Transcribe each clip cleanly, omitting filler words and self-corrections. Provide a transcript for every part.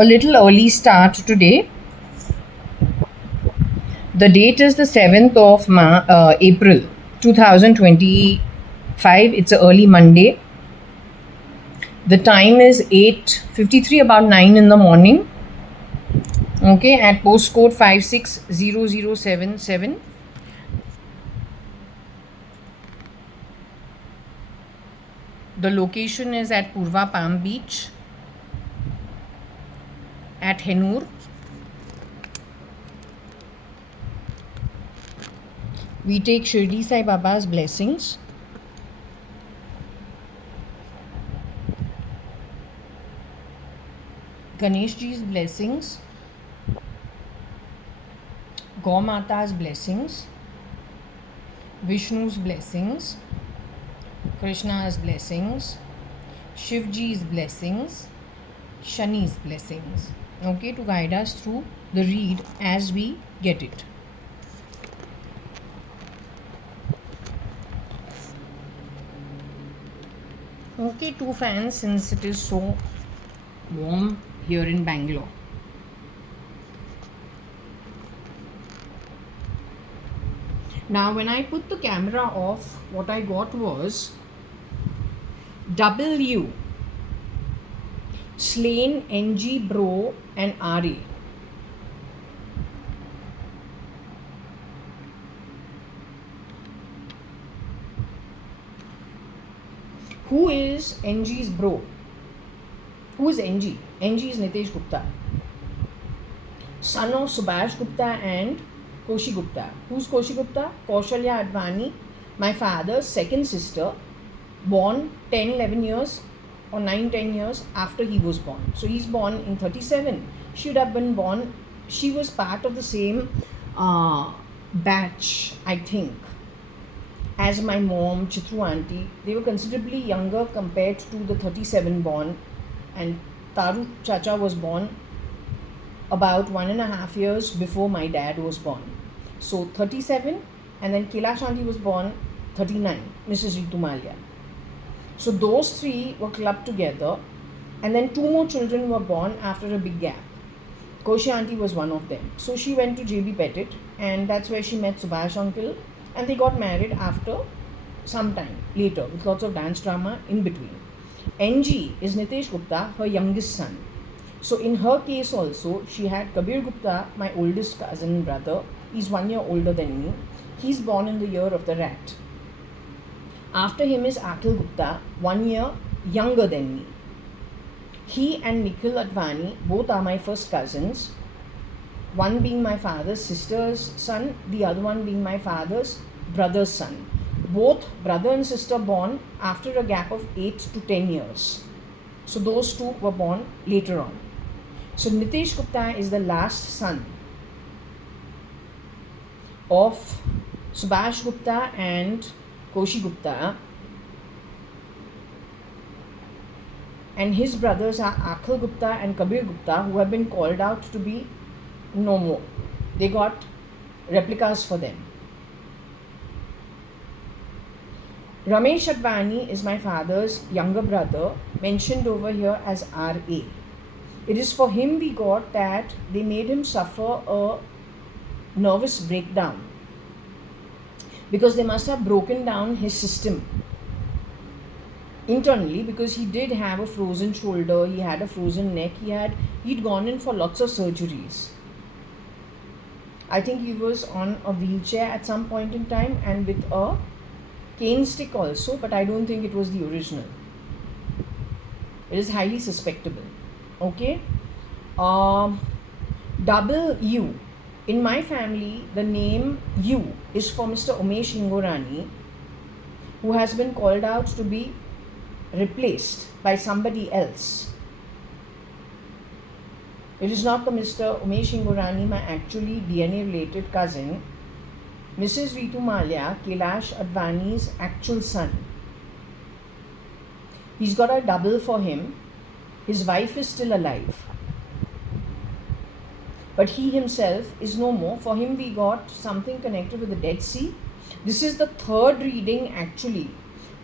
a little early start today. The date is the 7th of April 2025. It's an early Monday. The time is 8:53, about 9 in the morning. Okay, at postcode 560077. The location is at Purva Palm Beach at Hennur. We take Shirdi Sai Baba's blessings. Ganesh Ji's blessings. Gau Mata's blessings. Vishnu's blessings. Krishna's blessings. Shiv Ji's blessings. Shani's blessings. Okay, to guide us through the read as we get it. Okay, 2 fans since it is so warm here in Bangalore. Now when I put the camera off, what I got was W, slain NG Bro and RA. Who is NG's bro? Who is NG? NG is Nitesh Gupta, son of Subhash Gupta and Koshi Gupta. Who's Koshi Gupta? JAYA.ADVANI, my father's second sister, born 10-11 years or 9-10 years after he was born. So he's born in 37. She would have been born, she was part of the same batch, I think, as my mom, Chitru auntie. They were considerably younger compared to the 37 born, and Taru Chacha was born about 1.5 years before my dad was born. So 37, and then Kailash auntie was born 39, Mrs. Ritu Malia. So those three were clubbed together, and then 2 more children were born after a big gap. Koshi auntie was one of them. So she went to JB Pettit, and that's where she met Subhash uncle, and they got married after some time later with lots of dance drama in between. NG is Nitesh Gupta, her youngest son. So in her case also, she had Kabir Gupta, my oldest cousin brother. He's 1 year older than me. He's born in the year of the rat. After him is Akhil Gupta, 1 year younger than me. He and Nikhil Advani both are my first cousins, one being my father's sister's son, the other one being my father's brother's son. Both brother and sister born after a gap of 8 to 10 years. So those two were born later on. So Nitesh Gupta is the last son of Subhash Gupta and Koshi Gupta, and his brothers are Akhil Gupta and Kabir Gupta, who have been called out to be no more. They got replicas for them. Ramesh Advani is my father's younger brother, mentioned over here as RA. It is for him we got that they made him suffer a nervous breakdown, because they must have broken down his system internally, because he did have a frozen shoulder, he had a frozen neck, he'd gone in for lots of surgeries. I think he was on a wheelchair at some point in time and with a cane stick also, but I don't think it was the original. It is highly suspectable. Okay. Double U. In my family, the name U is for Mr. Umesh Ingorani, who has been called out to be replaced by somebody else. It is not the Mr. Umesh Ingorani, my actually DNA related cousin, Mrs. Ritu Malia, Kailash Advani's actual son. He's got a double for him. His wife is still alive, but he himself is no more. For him we got something connected with the Dead Sea. This is the third reading actually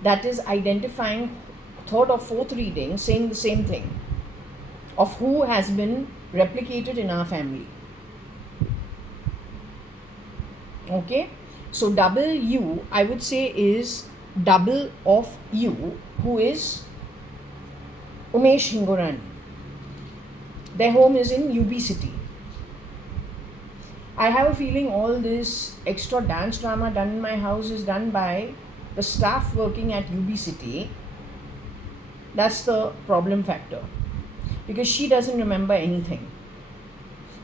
that is identifying, third or fourth reading saying the same thing. of who has been replicated in our family. Okay, so double U, I would say, is double of U, who is Umesh Hingorani. Their home is in UB City. I have a feeling all this extra dance drama done in my house is done by the staff working at UB City. That's the problem factor, because she doesn't remember anything.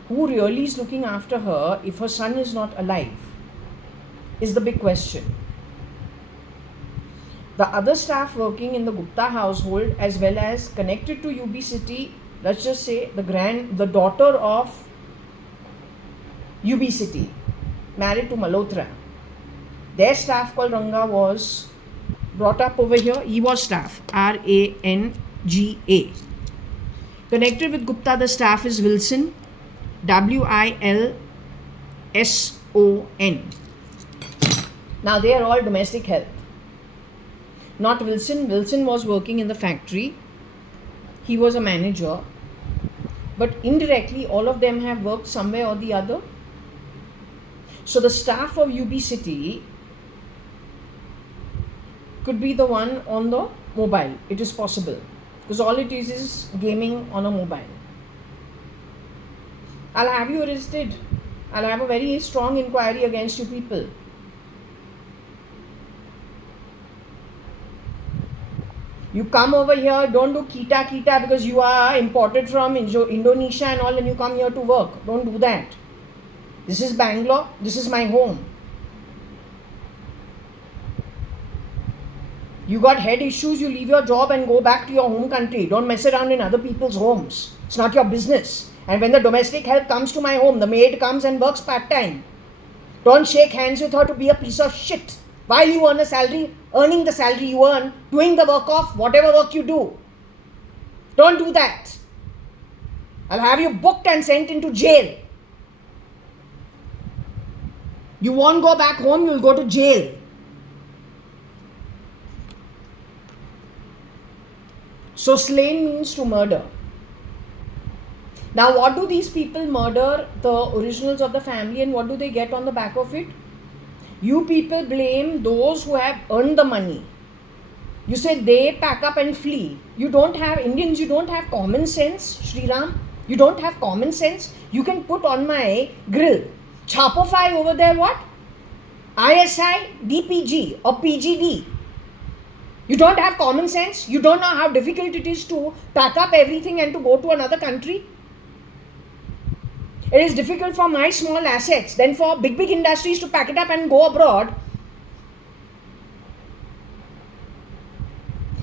Who really is looking after her if her son is not alive is the big question. The other staff working in the Gupta household, as well as connected to UB City, let's just say the daughter of UB City, married to Malhotra. Their staff called Ranga was brought up over here. He was staff, Ranga. Connected with Gupta, the staff is Wilson, Wilson. Now they are all domestic help. Not Wilson. Wilson was working in the factory. He was a manager. But indirectly, all of them have worked somewhere or the other. So the staff of UB City could be the one on the mobile. It is possible, because all it is gaming on a mobile. I'll have you arrested. I'll have a very strong inquiry against you people. You come over here, don't do kita because you are imported from Indonesia and all, and you come here to work. Don't do that. This is Bangalore. This is my home. You got head issues, you leave your job and go back to your home country. Don't mess around in other people's homes. It's not your business. And when the domestic help comes to my home, the maid comes and works part-time. Don't shake hands with her to be a piece of shit. While you earn a salary, earning the salary you earn, doing the work of whatever work you do. Don't do that. I'll have you booked and sent into jail. You won't go back home, you'll go to jail. So slain means to murder. Now what do these people murder? The originals of the family, and what do they get on the back of it? You people blame those who have earned the money. You say they pack up and flee. You don't have, Indians, you don't have common sense, Shriram. You don't have common sense. You can put on my grill, Chapofy over there, what? ISI, DPG or PGD. You don't have common sense. You don't know how difficult it is to pack up everything and to go to another country. It is difficult for my small assets than for big industries to pack it up and go abroad.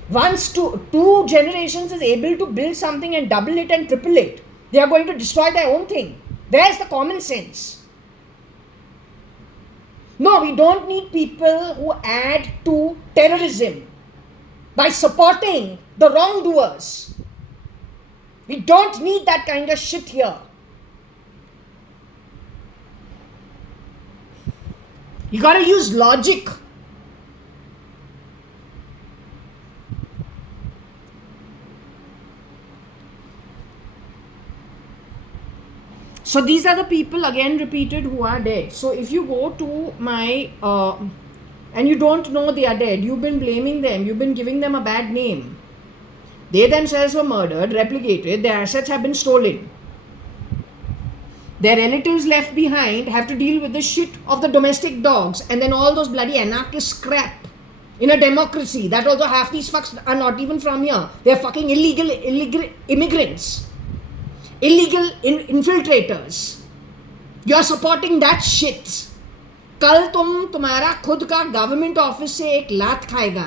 Once two generations is able to build something and double it and triple it, they are going to destroy their own thing. Where's the common sense? No, we don't need people who add to terrorism by supporting the wrongdoers. We don't need that kind of shit here. You got to use logic. So these are the people, again repeated, who are dead. So if you go to my, and you don't know they are dead, you've been blaming them, you've been giving them a bad name. They themselves were murdered, replicated, their assets have been stolen. Their relatives left behind have to deal with the shit of the domestic dogs and then all those bloody anarchist crap. In a democracy, that also half these fucks are not even from here. They're fucking illegal immigrants. Illegal infiltrators. You're supporting that shit. कल तुम्हारा खुद का government office से एक लात खाएगा,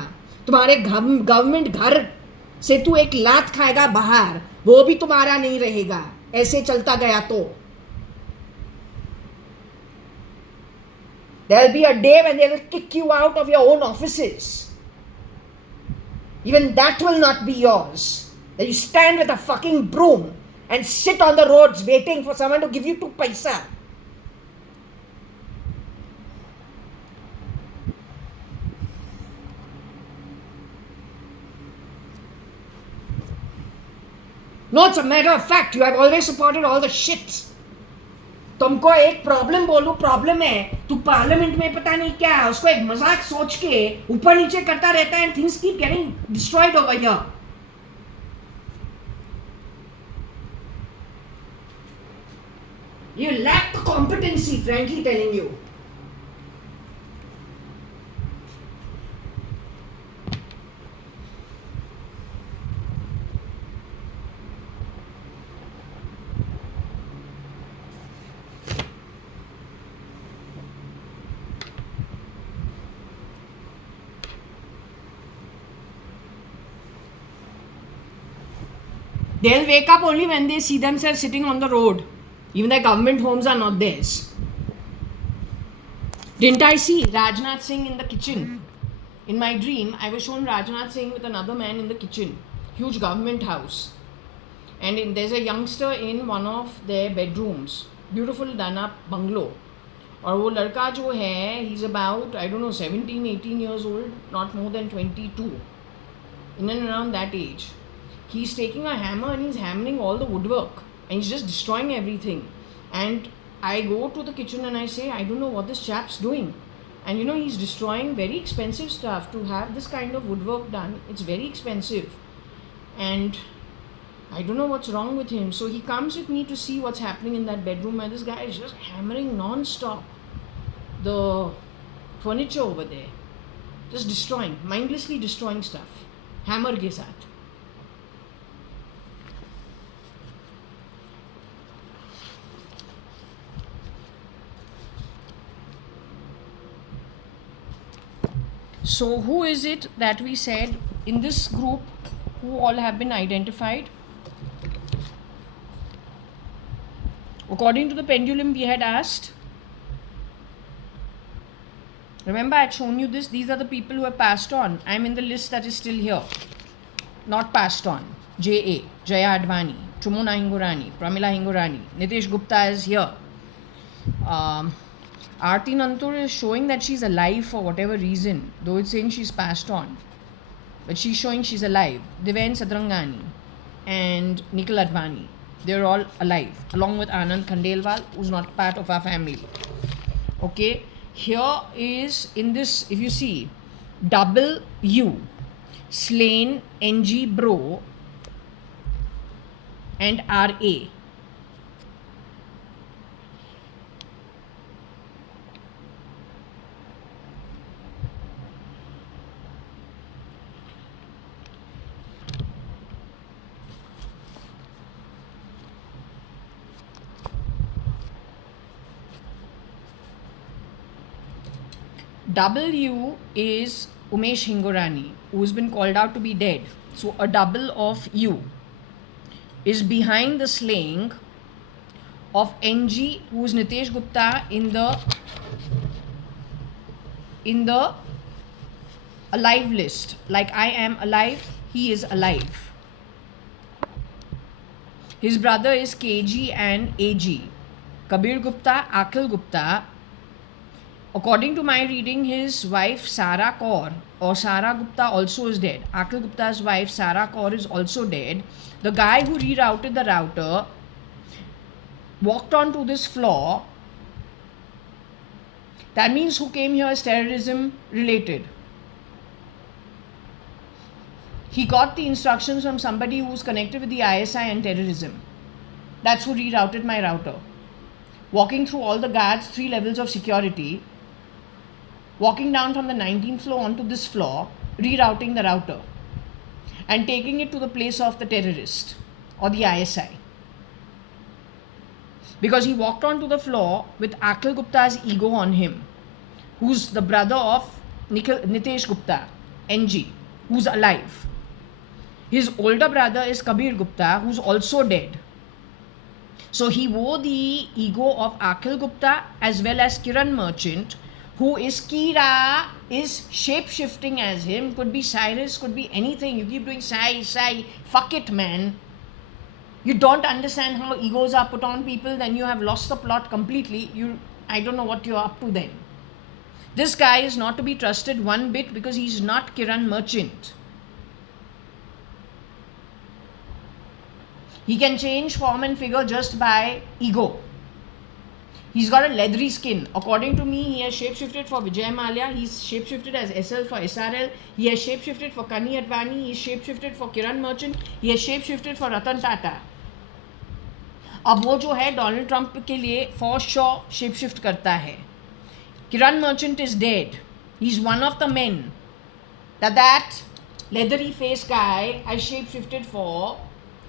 तुम्हारे government घर से तू एक लात खाएगा बाहर, वो भी तुम्हारा नहीं रहेगा ऐसे चलता गया तो. There will be a day when they will kick you out of your own offices. Even that will not be yours. That you stand with a fucking broom and sit on the roads waiting for someone to give you 2 paisa. No, it's a matter of fact. You have always supported all the shit. तुमको एक problem बोलूं, problem है तू parliament में पता नहीं क्या उसको एक मजाक सोच के ऊपर नीचे करता रहता है, and things keep getting destroyed over here. You lack the competency, frankly telling you. They'll wake up only when they see themselves sitting on the road. Even their government homes are not theirs. Didn't I see Rajnath Singh in the kitchen? In my dream, I was shown Rajnath Singh with another man in the kitchen. Huge government house. And there's a youngster in one of their bedrooms. Beautiful done up bungalow. और वो लड़का जो है, he's about, I don't know, 17, 18 years old, not more than 22. In and around that age. He's taking a hammer and he's hammering all the woodwork. And he's just destroying everything. And I go to the kitchen and I say, I don't know what this chap's doing. And you know, he's destroying very expensive stuff to have this kind of woodwork done. It's very expensive. And I don't know what's wrong with him. So he comes with me to see what's happening in that bedroom, and this guy is just hammering non-stop the furniture over there. Just destroying, mindlessly destroying stuff. Hammer ke saath. So who is it that we said in this group who all have been identified? According to the pendulum we had asked. Remember I had shown you this. These are the people who have passed on. I am in the list that is still here. Not passed on. JA, JAYA.ADVANI, Chumuna Hingorani, Pramila Hingorani, Nitesh Gupta is here. Aarti Nantur is showing that she's alive for whatever reason, though it's saying she's passed on. But she's showing she's alive. Deven Sadrangani and Nikhil Advani, they're all alive, along with Anand Khandelwal, who's not part of our family. Okay, here is in this, if you see, double U, Slain, NG Bro, and RA. W is Umesh Hingorani, who's been called out to be dead. So a double of U is behind the slaying of NG, who is Nitesh Gupta in the alive list. Like I am alive, he is alive. His brother is KG and AG. Kabir Gupta, Akhil Gupta. According to my reading, his wife Sara Kaur or Sara Gupta also is dead. Akhil Gupta's wife Sara Kaur is also dead. The guy who rerouted the router walked onto this floor. That means who came here is terrorism related. He got the instructions from somebody who's connected with the ISI and terrorism. That's who rerouted my router. Walking through all the guards, 3 levels of security, walking down from the 19th floor onto this floor, rerouting the router and taking it to the place of the terrorist or the ISI. Because he walked onto the floor with Akhil Gupta's ego on him, who's the brother of Nitesh Gupta, NG, who's alive. His older brother is Kabir Gupta, who's also dead. So he wore the ego of Akhil Gupta as well as Kiran Merchant, who is Kira, is shape-shifting as him. Could be Cyrus, could be anything. You keep doing Sai, fuck it, man. You don't understand how egos are put on people, then you have lost the plot completely. I don't know what you're up to then. This guy is not to be trusted one bit because he's not Kiran Merchant. He can change form and figure just by ego. He's got a leathery skin. According to me, he has shapeshifted for Vijay Mallya. He's shapeshifted as SL for SRL. He has shapeshifted for I-Occultist. He's shapeshifted for Kiran Merchant. He has shapeshifted for Ratan Tata. अब वो जो है Donald Trump के लिए for sure shape shift करता है. Kiran Merchant is dead. He is one of the men that leathery face guy has shape shifted for.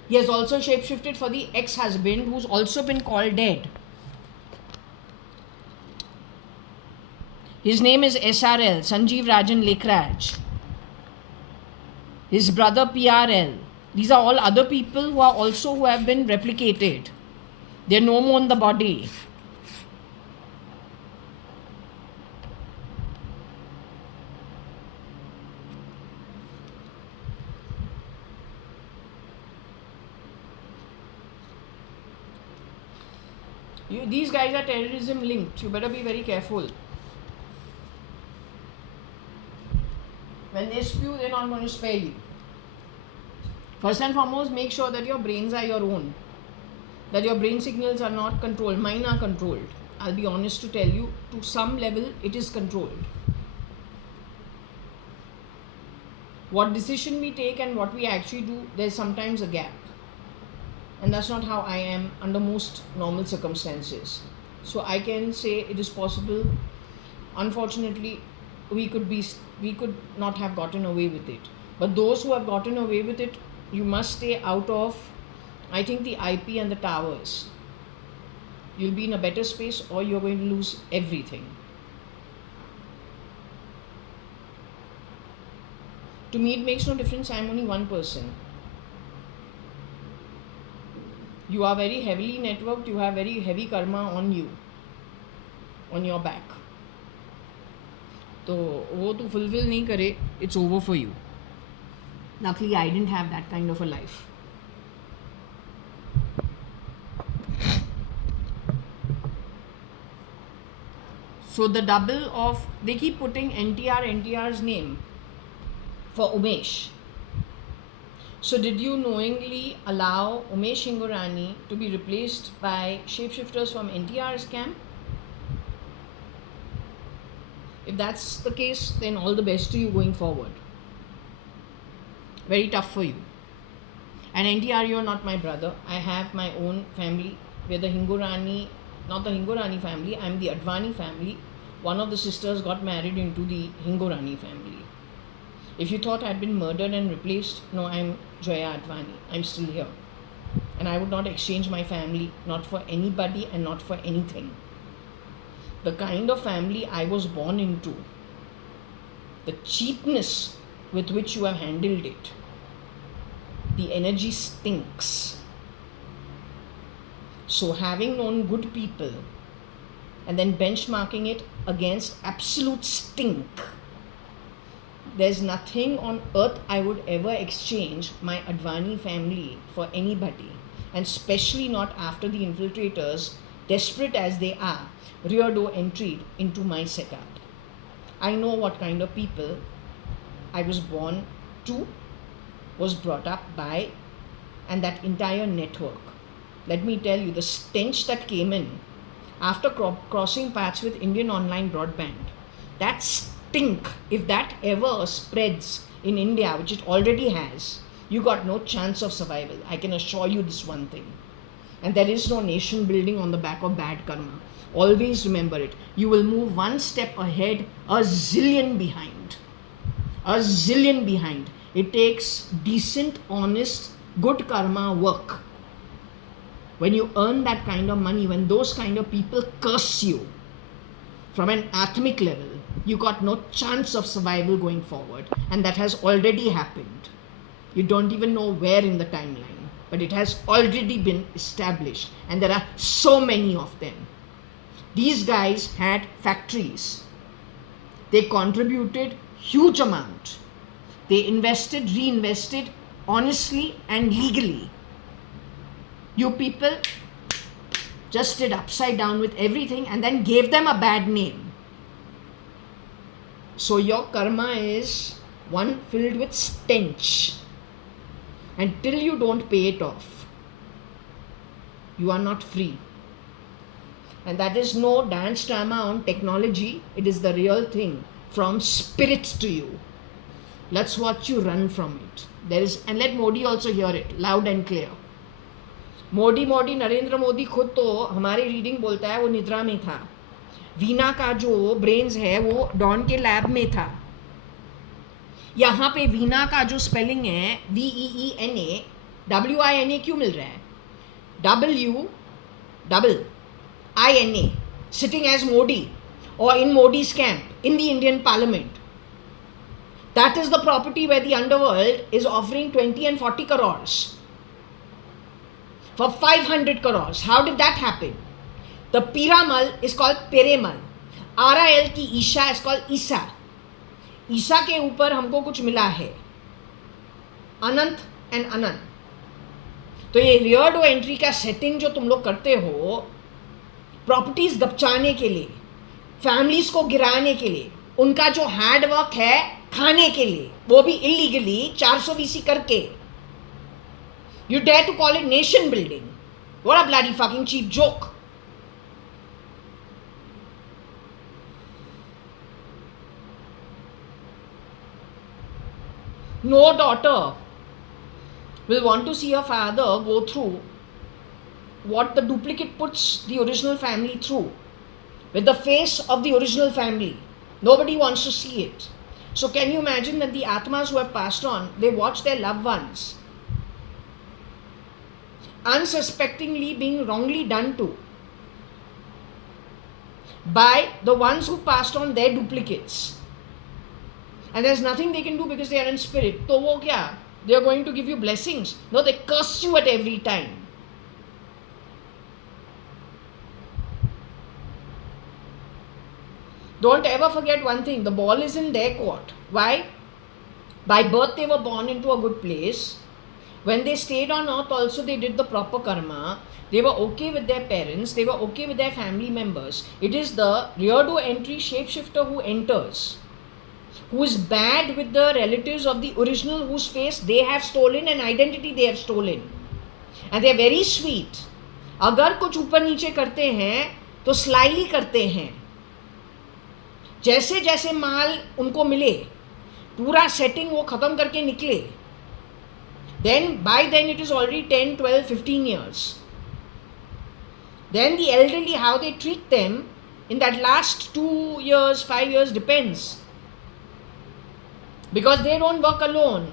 He has also shape shifted for the ex-husband who's also been called dead. His name is SRL, Sanjeev Rajan Lekraj. His brother PRL. These are all other people who have been replicated. They're no more in the body. These guys are terrorism linked. You better be very careful. When they spew, they're not going to spare you. First and foremost, make sure that your brains are your own. That your brain signals are not controlled. Mine are controlled. I'll be honest to tell you, to some level, it is controlled. What decision we take and what we actually do, there's sometimes a gap. And that's not how I am under most normal circumstances. So I can say it is possible. Unfortunately, we could not have gotten away with it. But those who have gotten away with it, you must stay out of, I think, the IP and the towers. You'll be in a better space or you're going to lose everything. To me, it makes no difference. I'm only one person. You are very heavily networked. You have very heavy karma on you, on your back. So, वो तो fulfill नहीं करे, it's over for you. Luckily, I didn't have that kind of a life. So the double of, they keep putting NTR's name for Umesh. So did you knowingly allow Umesh Hingorani to be replaced by shapeshifters from NTR's camp? If that's the case, then all the best to you going forward. Very tough for you. And NTR, you're not my brother. I have my own family. We're the Hingorani, not the Hingorani family. I'm the Advani family. One of the sisters got married into the Hingorani family. If you thought I'd been murdered and replaced, no, I'm JAYA.ADVANI. I'm still here. And I would not exchange my family, not for anybody and not for anything. The kind of family I was born into, the cheapness with which you have handled it, the energy stinks. So having known good people and then benchmarking it against absolute stink, there's nothing on earth I would ever exchange my Advani family for anybody, and especially not after the infiltrators, desperate as they are, rear door entered into my setup. I know what kind of people I was born to, was brought up by, and that entire network. Let me tell you, the stench that came in after crossing paths with Indian online broadband, that stink, if that ever spreads in India, which it already has, you got no chance of survival. I can assure you this one thing. And there is no nation building on the back of bad karma. Always remember it. You will move one step ahead, a zillion behind. A zillion behind. It takes decent, honest, good karma work. When you earn that kind of money, when those kind of people curse you from an atomic level, you got no chance of survival going forward. And that has already happened. You don't even know where in the timeline, but it has already been established. And there are so many of them. These guys had factories. They contributed huge amount. They invested, reinvested honestly and legally. You people just did upside down with everything and then gave them a bad name. So your karma is one filled with stench. Until you don't pay it off, You are not free. And that is no dance drama on technology. It is the real thing from spirit to you. Let's watch you run from it. And let Modi also hear it loud and clear. Modi Narendra Modi खुद तो हमारे reading बोलता है वो निद्रा में था. वीना का जो ब्रेन्स है वो डॉन के लैब में था. यहाँ पे वीना का जो स्पेलिंग है VEENA WINA क्यों मिल रहा है? WINA sitting as Modi or in Modi's camp in the Indian Parliament. That is the property where the underworld is offering 20 and 40 crores for 500 crores. How did that happen? The Piramal is called Peremal. RIL की Isha is called ईसा. ईसा के ऊपर हमको कुछ मिला है, अनंत and अनंत. तो ये rear dough entry का सेटिंग जो तुम लोग करते हो प्रॉपर्टीज गपचाने के लिए, फैमिलीज को गिराने के लिए, उनका जो हार्ड वर्क है खाने के लिए, वो भी इलीगली 400 VC करके. You dare to call it nation building? What a bloody fucking cheap joke. No daughter will want to see her father go through what the duplicate puts the original family through with the face of the original family. Nobody wants to see it. So can you imagine that the Atmas who have passed on, they watch their loved ones unsuspectingly being wrongly done to by the ones who passed on their duplicates. And there's nothing they can do because they are in spirit. So wo kya? They are going to give you blessings. No, they curse you at every time. Don't ever forget one thing. The ball is in their court. Why? By birth they were born into a good place. When they stayed on earth also they did the proper karma. They were okay with their parents. They were okay with their family members. It is the rear door entry shapeshifter who enters, who is bad with the relatives of the original whose face they have stolen and identity they have stolen. And they are very sweet. अगर कुछ ऊपर नीचे करते हैं तो slyly करते हैं. जैसे जैसे माल उनको मिले पूरा सेटिंग वो ख़त्म करके निकले. Then by then it is already 10, 12, 15 years. Then the elderly, how they treat them in that last 2 years, 5 years depends. Because they don't work alone.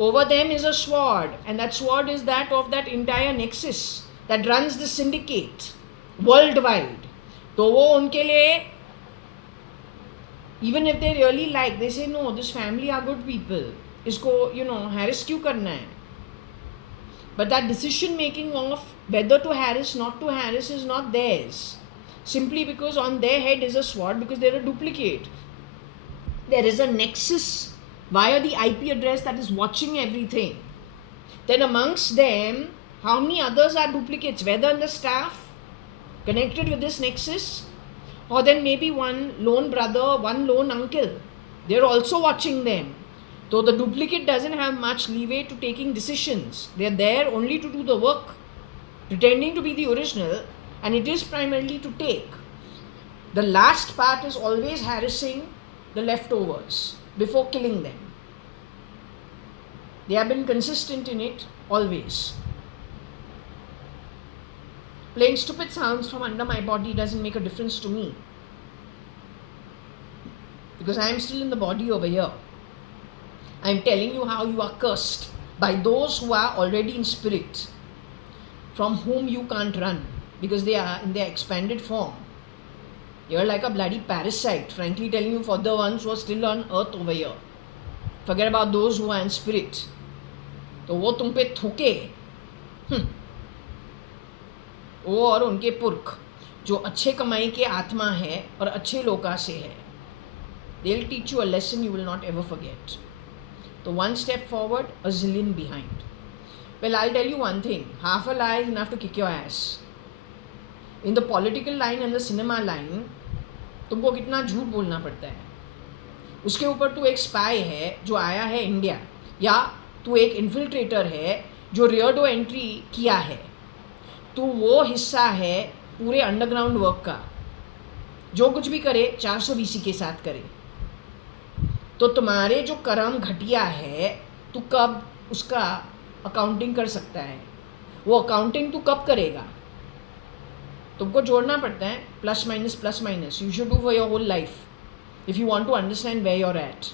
Over them is a sword, and that sword is that of that entire nexus that runs the syndicate worldwide. तो वो उनके लिए, even if they really like, they say no, this family are good people. इसको harass क्यों करना है? But that decision making of whether to harass, not to harass is not theirs. Simply because on their head is a sword because they're a duplicate. There is a nexus via the IP address that is watching everything. Then amongst them, how many others are duplicates? Whether in the staff connected with this nexus, or then maybe one lone brother, one lone uncle. They're also watching them. So the duplicate doesn't have much leeway to taking decisions. They're there only to do the work, pretending to be the original, and it is primarily to take. The last part is always harassing the leftovers before killing them. They have been consistent in it always. Playing stupid sounds from under my body doesn't make a difference to me, because I am still in the body over here. I am telling you how you are cursed by those who are already in spirit, from whom you can't run because they are in their expanded form. You're like a bloody parasite, frankly telling you, for the ones who are still on earth over here. Forget about those who are in spirit. तो वो तुम पे थूके, वो और उनके पुरख जो अच्छे कमाई के आत्मा है और अच्छे लोका से है. They'll teach you a lesson you will not ever forget. So one step forward, a zillion behind. Well, I'll tell you one thing. Half a lie is enough to kick your ass. In the political line and the cinema line, तुमको कितना झूठ बोलना पड़ता है. उसके ऊपर तू एक स्पाई है जो आया है इंडिया, या तू एक इन्फिल्ट्रेटर है जो रियर डोर एंट्री किया है. तो वो हिस्सा है पूरे अंडरग्राउंड वर्क का। जो कुछ भी करे 400 VC के साथ करे। तो तुम्हारे जो कर्म घटिया है, तू कब उसका अकाउंटिंग कर सकता है? वो अकाउंटिंग तू कब करेगा? तुमको जोड़ना पड़ता है, plus minus plus minus. You should do for your whole life if you want to understand where you are at.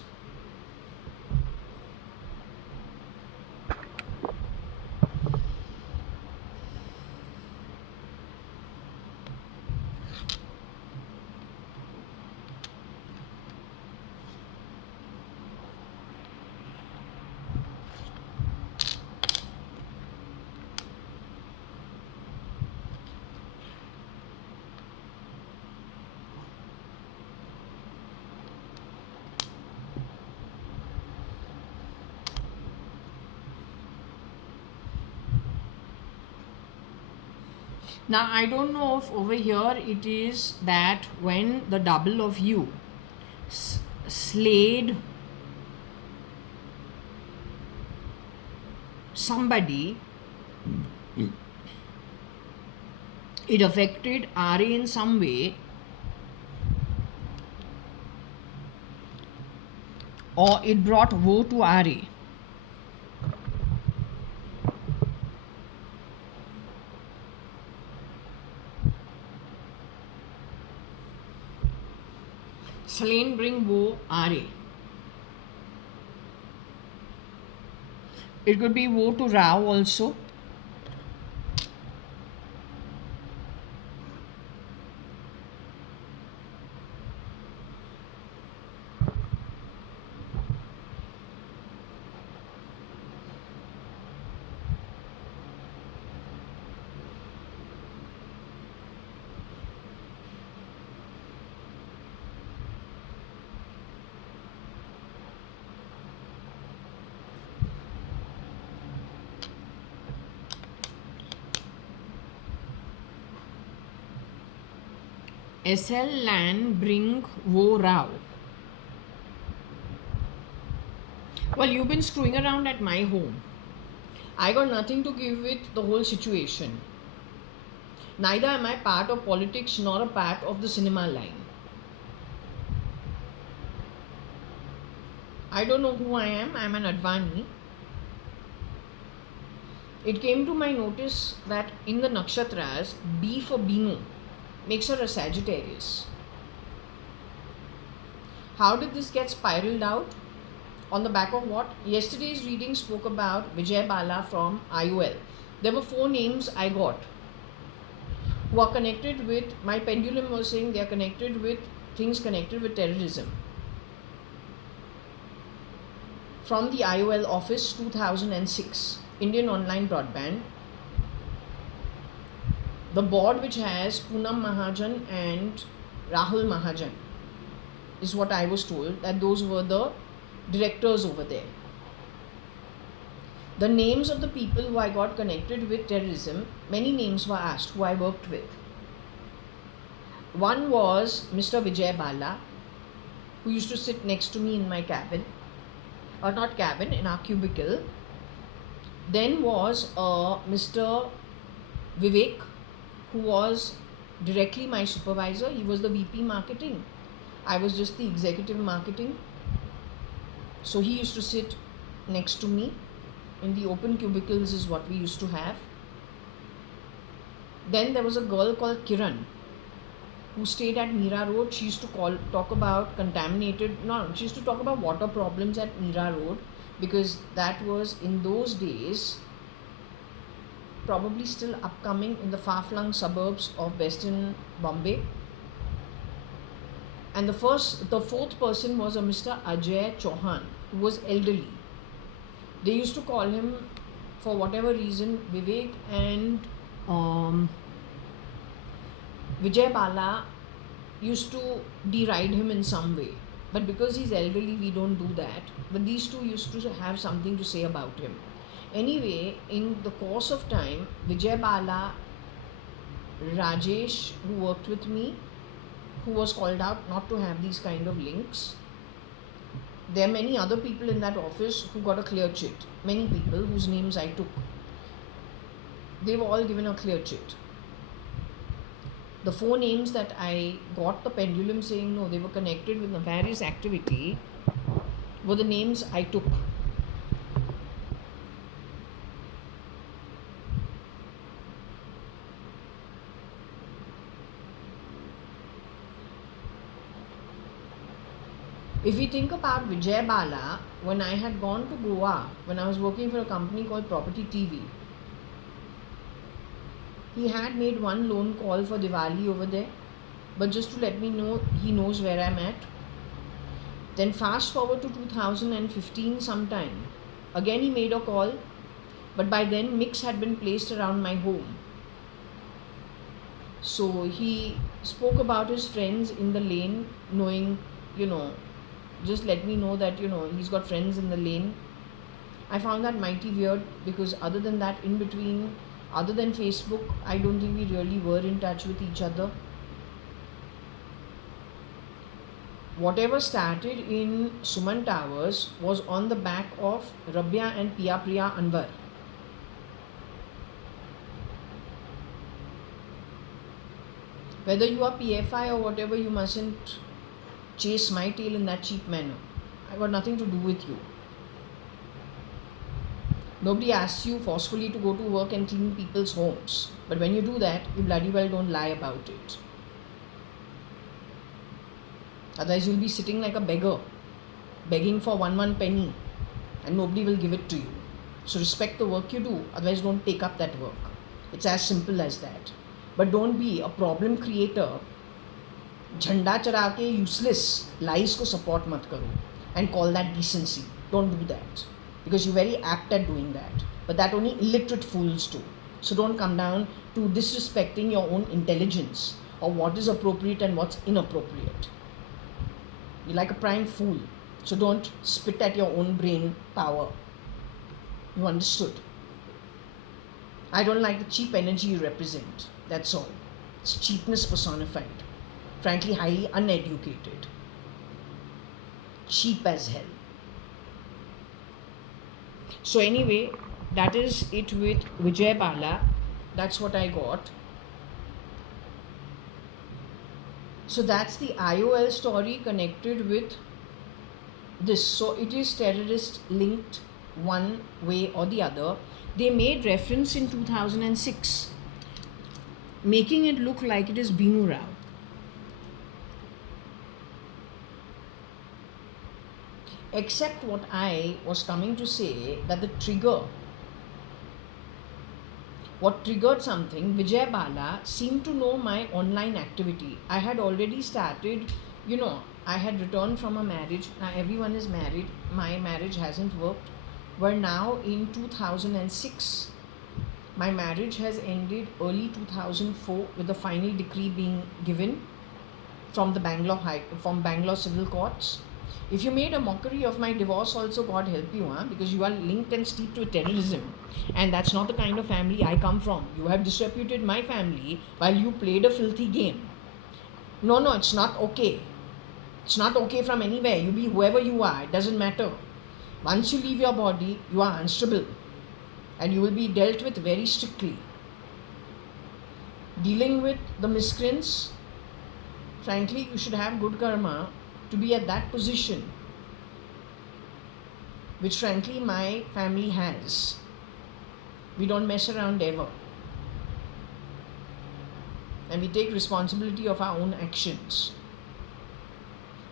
Now, I don't know if over here it is that when the double of you slayed somebody, it affected RA in some way, or it brought woe to RA. Slain bring woe RA. It could be woe to Rao also. SL land bring woe Rao. Well, you've been screwing around at my home. I got nothing to give with the whole situation. Neither am I part of politics nor a part of the cinema line. I don't know who I am. I'm an Advani. It came to my notice that in the nakshatras, B for Binu makes her a Sagittarius. How did this get spiraled out? On the back of what? Yesterday's reading spoke about Vijay Bala from IOL. There were 4 names I got who are connected with, my pendulum was saying they are connected with things connected with terrorism. From the IOL office 2006, Indian Online Broadband. The board which has Poonam Mahajan and Rahul Mahajan is what I was told, that those were the directors over there. The names of the people who I got connected with terrorism, many names were asked who I worked with. One was Mr. Vijay Bala, who used to sit next to me in my cabin, or not cabin, in our cubicle. Then was Mr. Vivek, who was directly my supervisor. He was the VP marketing. I was just the executive marketing. So he used to sit next to me in the open cubicles is what we used to have. Then there was a girl called Kiran who stayed at Meera Road. She used to talk about she used to talk about water problems at Meera Road, because that was in those days probably still upcoming in the far-flung suburbs of Western Bombay. And the fourth person was a Mr. Ajay Chauhan, who was elderly. They used to call him, for whatever reason, Vivek and Vijay Bala used to deride him in some way. But because he's elderly, we don't do that. But these two used to have something to say about him. Anyway, in the course of time, Vijay Bala, Rajesh, who worked with me, who was called out not to have these kind of links. There are many other people in that office who got a clear chit. Many people whose names I took. they were all given a clear chit. The four names that I got the pendulum saying no, they were connected with nefarious activity, were the names I took. If we think about Vijay Bala, when I had gone to Goa, when I was working for a company called Property TV, he had made one lone call for Diwali over there, but just to let me know he knows where I'm at. Then fast forward to 2015 sometime, again he made a call, but by then mix had been placed around my home. So he spoke about his friends in the lane, knowing, just let me know that, he's got friends in the lane. I found that mighty weird because other than that, in between, other than Facebook, I don't think we really were in touch with each other. Whatever started in Suman Towers was on the back of Rabia and Pia Priya Anwar. Whether you are PFI or whatever, you mustn't chase my tail in that cheap manner. I got nothing to do with you. Nobody asks you forcefully to go to work and clean people's homes. But when you do that, you bloody well don't lie about it. Otherwise, you'll be sitting like a beggar, begging for one penny, and nobody will give it to you. So respect the work you do, otherwise don't take up that work. It's as simple as that. But don't be a problem creator. Jhanda chara ke useless lies ko support mat karo and call that decency. Don't do that, because you're very apt at doing that. But that only illiterate fools do. So don't come down to disrespecting your own intelligence or what is appropriate and what's inappropriate. You're like a prime fool. So don't spit at your own brain power. You understood? I don't like the cheap energy you represent. That's all. It's cheapness personified. Frankly, highly uneducated. Cheap as hell. So anyway, that is it with Vijay Bala. That's what I got. So that's the IOL story connected with this. So it is terrorist linked one way or the other. They made reference in 2006, making it look like it is Binu Rao. Except what I was coming to say, that the trigger, what triggered something, Vijay Bala seemed to know my online activity. I had already started, I had returned from a marriage. Now everyone is married. My marriage hasn't worked. We're now in 2006. My marriage has ended early 2004 with the final decree being given from the Bangalore civil courts. If you made a mockery of my divorce also, God help you, because you are linked and steeped with terrorism. And that's not the kind of family I come from. You have disreputed my family while you played a filthy game. No, it's not okay. It's not okay from anywhere. You be whoever you are. It doesn't matter. Once you leave your body, you are unstable. And you will be dealt with very strictly. Dealing with the miscreants, frankly, you should have good karma to be at that position, which frankly my family has. We don't mess around ever. And we take responsibility of our own actions.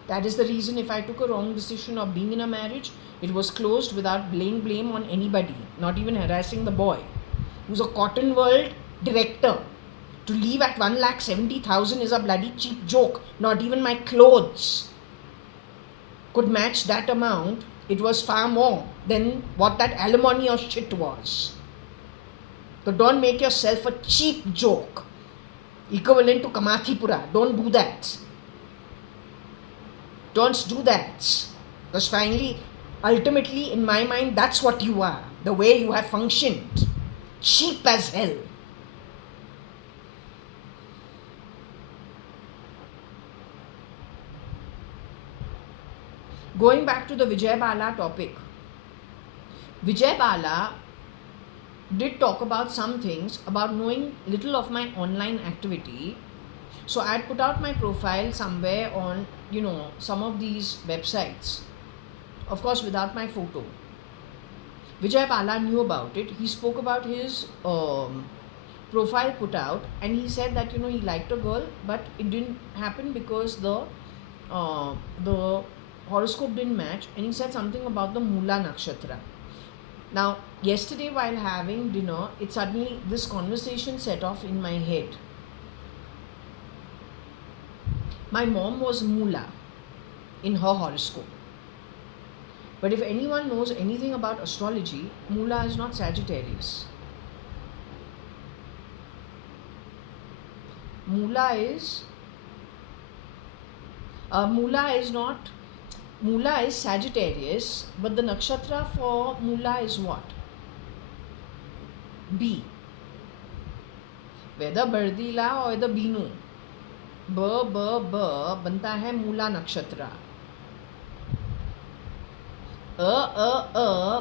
That is the reason if I took a wrong decision of being in a marriage, it was closed without laying blame on anybody, not even harassing the boy, who's a Cotton World director. To leave at 1,70,000 is a bloody cheap joke. Not even my clothes could match that amount. It was far more than what that alimony or shit was. So don't make yourself a cheap joke equivalent to Kamathipura. Don't do that. Don't do that. Because finally, ultimately, in my mind, that's what you are. The way you have functioned. Cheap as hell. Going back to the Vijay Bala topic. Vijay Bala did talk about some things about knowing little of my online activity. So I had put out my profile somewhere on, some of these websites, of course, without my photo. Vijay Pala knew about it. He spoke about his profile put out, and he said that he liked a girl, but it didn't happen because the horoscope didn't match, and he said something about the Mula Nakshatra. Now, yesterday while having dinner, this conversation set off in my head. My mom was Mula in her horoscope. But if anyone knows anything about astrology, Mula is not Sagittarius. Mula is Sagittarius, but the nakshatra for Mula is what? B. Whether Bardila or whether Binu, बनता है मूला नक्षत्र.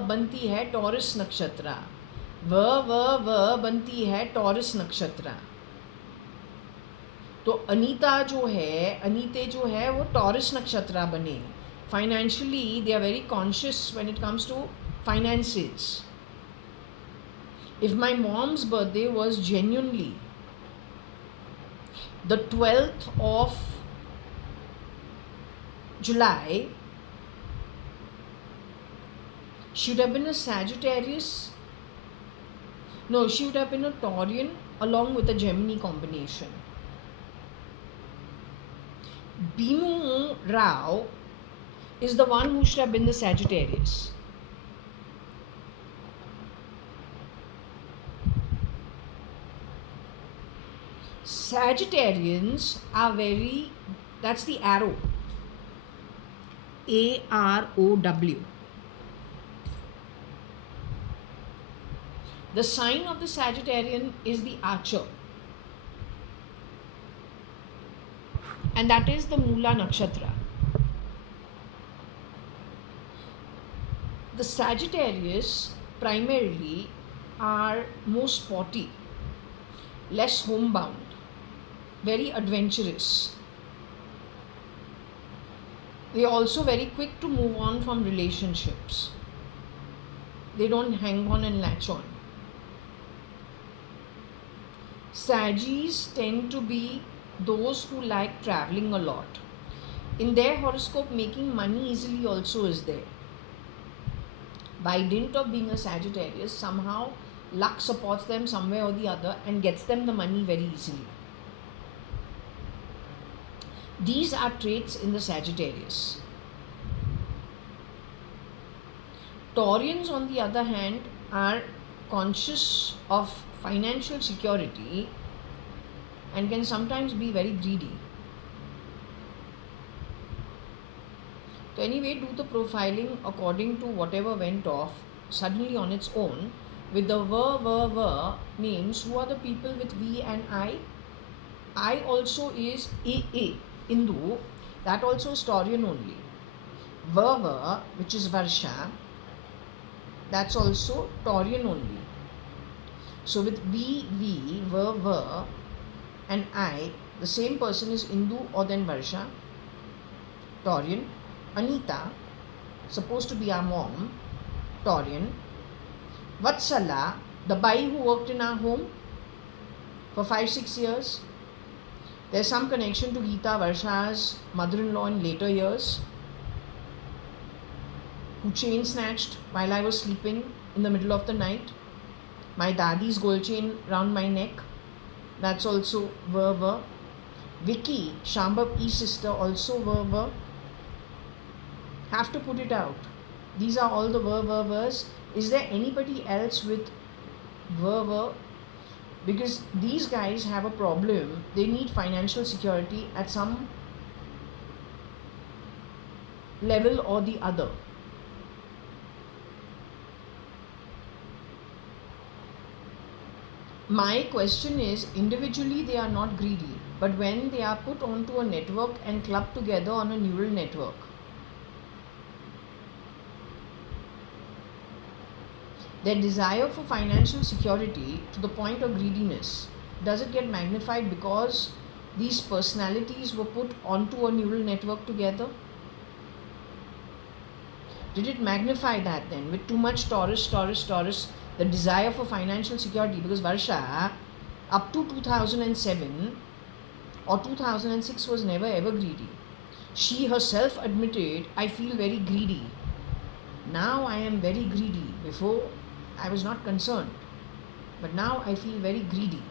बनती है taurus नक्षत्र. व बनती है taurus नक्षत्र. तो अनीते जो है वो टॉरस नक्षत्र बने. Financially, they are very conscious when it comes to finances. If my mom's birthday was genuinely the 12th of July, she would have been a Sagittarius. No, she would have been a Taurian along with a Gemini combination. Binu Rao is the one who should have been the Sagittarius. Sagittarians are that's the arrow. AROW. The sign of the Sagittarian is the Archer. And that is the Mula Nakshatra. The Sagittarius primarily are more sporty, less homebound, very adventurous. They are also very quick to move on from relationships. They don't hang on and latch on. Sagis tend to be those who like traveling a lot. In their horoscope, making money easily also is there. By dint of being a Sagittarius, somehow luck supports them somewhere or the other and gets them the money very easily. These are traits in the Sagittarius. Taurians, on the other hand, are conscious of financial security and can sometimes be very greedy. So anyway, do the profiling according to whatever went off suddenly on its own. With the names, who are the people with V and I? I also is AA, Hindu, that also is Taurian only. Which is Varsha, that's also Taurian only. So with V, and I, the same person is Hindu or then Varsha, Taurian. Anita, supposed to be our mom, Taurian. Vatsala, the bai who worked in our home for 5-6 years. There's some connection to Geeta, Varsha's mother-in-law in later years, who chain snatched while I was sleeping in the middle of the night. My dadi's gold chain round my neck, that's also Ver. Vicky, Shambhav's sister, also Ver. Have to put it out. These are all the Vers. Is there anybody else with Ver? Because these guys have a problem. They need financial security at some level or the other. My question is, individually they are not greedy, but when they are put onto a network and clubbed together on a neural network, Their desire for financial security to the point of greediness, does it get magnified because these personalities were put onto a neural network together? Did it magnify that then with too much Taurus, the desire for financial security? Because Varsha, up to 2007 or 2006, was never ever greedy. She herself admitted, I feel very greedy. Now I am very greedy. Before, I was not concerned. But now I feel very greedy.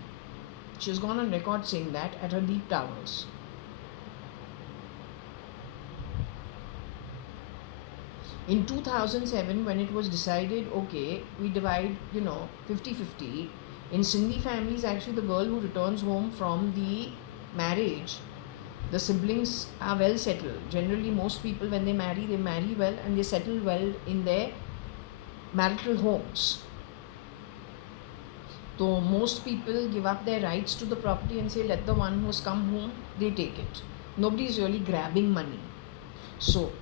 She has gone on record saying that at her deep towers. In 2007, when it was decided, okay, we divide, 50-50, in Sindhi families, actually the girl who returns home from the marriage, the siblings are well settled. Generally, most people, when they marry well and they settle well in their marital homes. So most people give up their rights to the property and say, let the one who has come home, they take it. Nobody is really grabbing money. So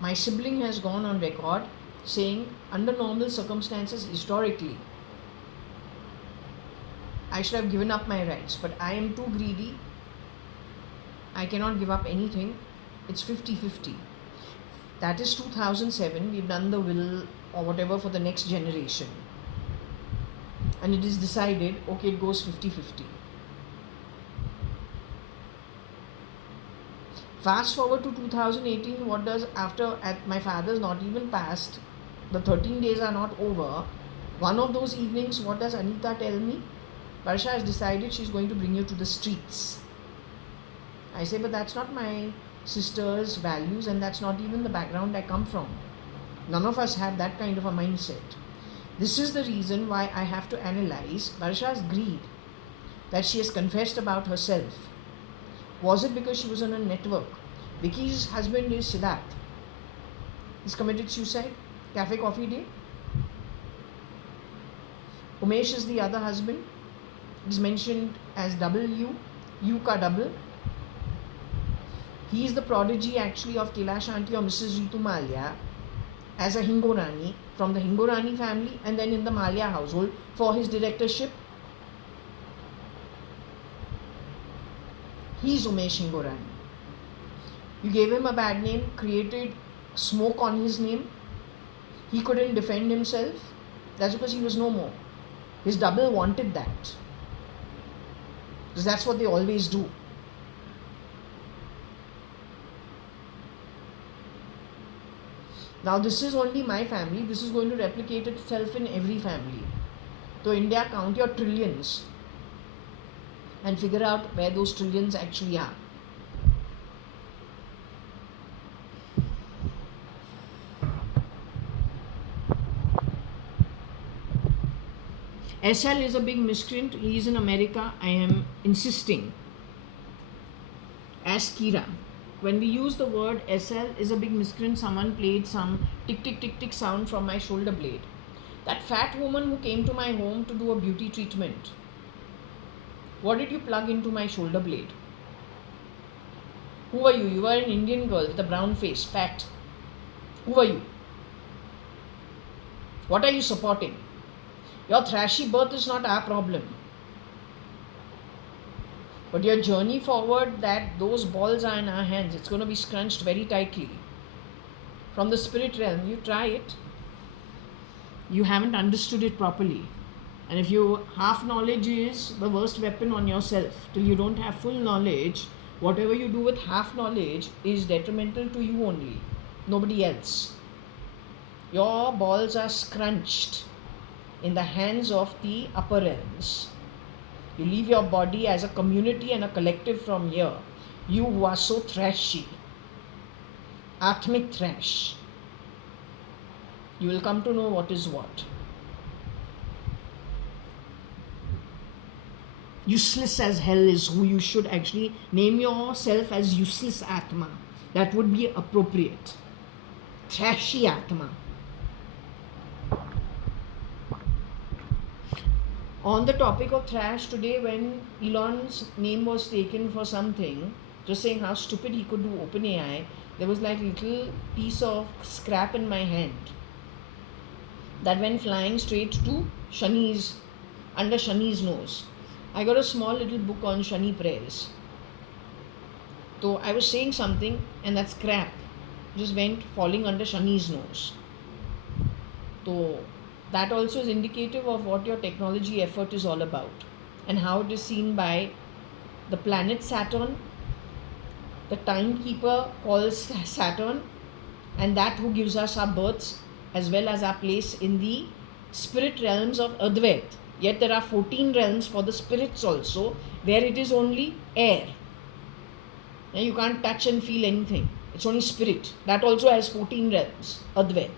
my sibling has gone on record saying, under normal circumstances, historically, I should have given up my rights, but I am too greedy. I cannot give up anything. It's 50-50. That is 2007. We've done the will or whatever for the next generation. And it is decided, okay, it goes 50-50. Fast forward to 2018, what does, after at my father's not even passed, the 13 days are not over, one of those evenings, what does Anita tell me? Varsha has decided she's going to bring you to the streets. I say, but that's not my sister's values and that's not even the background I come from. None of us have that kind of a mindset. This is the reason why I have to analyze Varsha's greed that she has confessed about herself. Was it because she was on a network? Vicky's husband is Siddharth. He's committed suicide. Cafe Coffee Day. Umesh is the other husband. He's mentioned as double U. U ka double. He is the prodigy actually of Kailash Aunty or Mrs. Ritu Malia as a Hingorani from the Hingorani family and then in the Malia household for his directorship. He's Umesh Hingorani. You gave him a bad name, created smoke on his name. He couldn't defend himself. That's because he was no more. His double wanted that. Because that's what they always do. Now this is only my family. This is going to replicate itself in every family. So India, count your trillions and figure out where those trillions actually are. SL is a big miscreant. He is in America. I am insisting. As Kira. When we use the word SL is a big miscreant, someone played some tick tick tick tick sound from my shoulder blade. That fat woman who came to my home to do a beauty treatment. What did you plug into my shoulder blade? Who are you? You are an Indian girl with a brown face, fat. Who are you? What are you supporting? Your thrashy birth is not our problem. But your journey forward, that those balls are in our hands. It's going to be scrunched very tightly. From the spirit realm, you try it. You haven't understood it properly. And if you half knowledge is the worst weapon on yourself, till you don't have full knowledge, whatever you do with half knowledge is detrimental to you only, nobody else. Your balls are scrunched in the hands of the upper realms. You leave your body as a community and a collective from here. You who are so thrashy, Atmic thrash, you will come to know what is what. Useless as hell is who you should actually name yourself as useless Atma. That would be appropriate. Trashy Atma. On the topic of thrash today, when Elon's name was taken for something, just saying how stupid he could do OpenAI, there was like a little piece of scrap in my hand. that went flying straight to Shani's, under Shani's nose. I got a small little book on Shani prayers. So I was saying something and that scrap just went falling under Shani's nose. So that also is indicative of what your technology effort is all about and how it is seen by the planet Saturn, the timekeeper calls Saturn, and that who gives us our births as well as our place in the spirit realms of Advait. Yet there are 14 realms for the spirits also, where it is only air. And you can't touch and feel anything. It's only spirit. That also has 14 realms, Advait.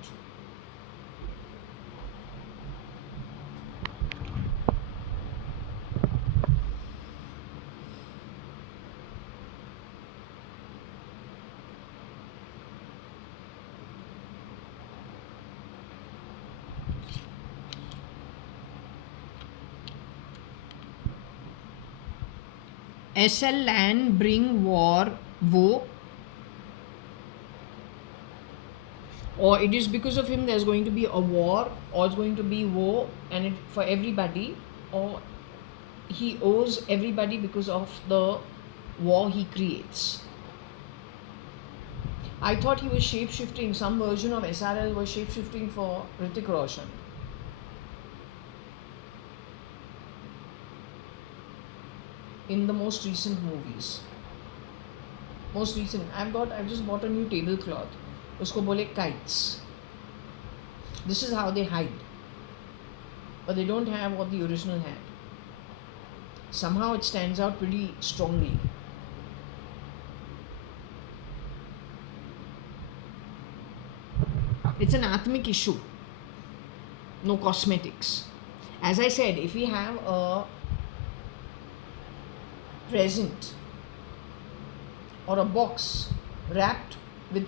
SL land bring war, woe, or it is because of him there's going to be a war, or it's going to be woe and it for everybody, or he owes everybody because of the war he creates. I thought he was shape-shifting, some version of SRL was shape-shifting for Hrithik Roshan. In the most recent movies. Most recent, I've just bought a new tablecloth. Usko bole kites. This is how they hide. But they don't have what the original had. Somehow it stands out pretty strongly. It's an atmic issue. No cosmetics. As I said, if we have a present or a box wrapped with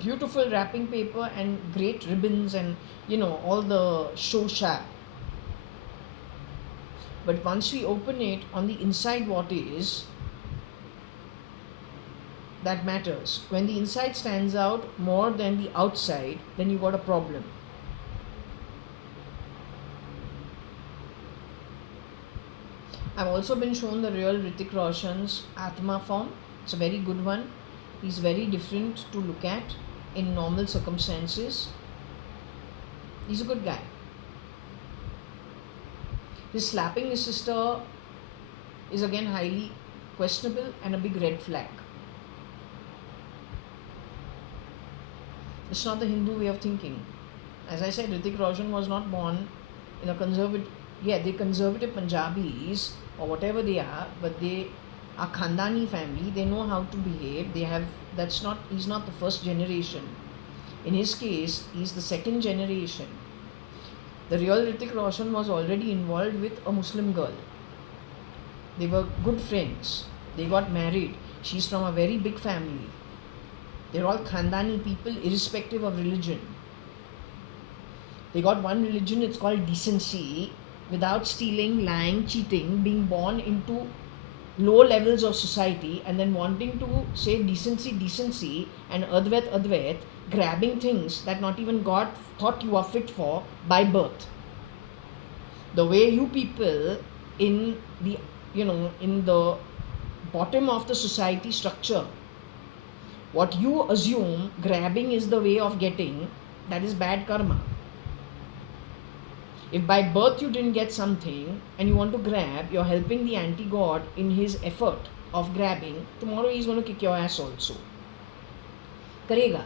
beautiful wrapping paper and great ribbons and all the show shab, but once we open it, on the inside what is that matters. When the inside stands out more than the outside, then you got a problem. I've also been shown the real Hrithik Roshan's Atma form. It's a very good one. He's very different to look at in normal circumstances. He's a good guy. His slapping his sister is again highly questionable and a big red flag. It's not the Hindu way of thinking. As I said, Hrithik Roshan was not born in a conservative, they're conservative Punjabis or whatever they are, but they are Khandani family. They know how to behave. He's not the first generation. In his case, he's the second generation. The real Hrithik Roshan was already involved with a Muslim girl. They were good friends. They got married. She's from a very big family. They're all Khandani people, irrespective of religion. They got one religion, it's called decency. Without stealing, lying, cheating, being born into low levels of society and then wanting to say decency, and Advait, grabbing things that not even God thought you are fit for by birth. The way you people in the bottom of the society structure, what you assume grabbing is the way of getting, that is bad karma. If by birth you didn't get something and you want to grab, you're helping the anti-God in his effort of grabbing. Tomorrow he's going to kick your ass also. Karega.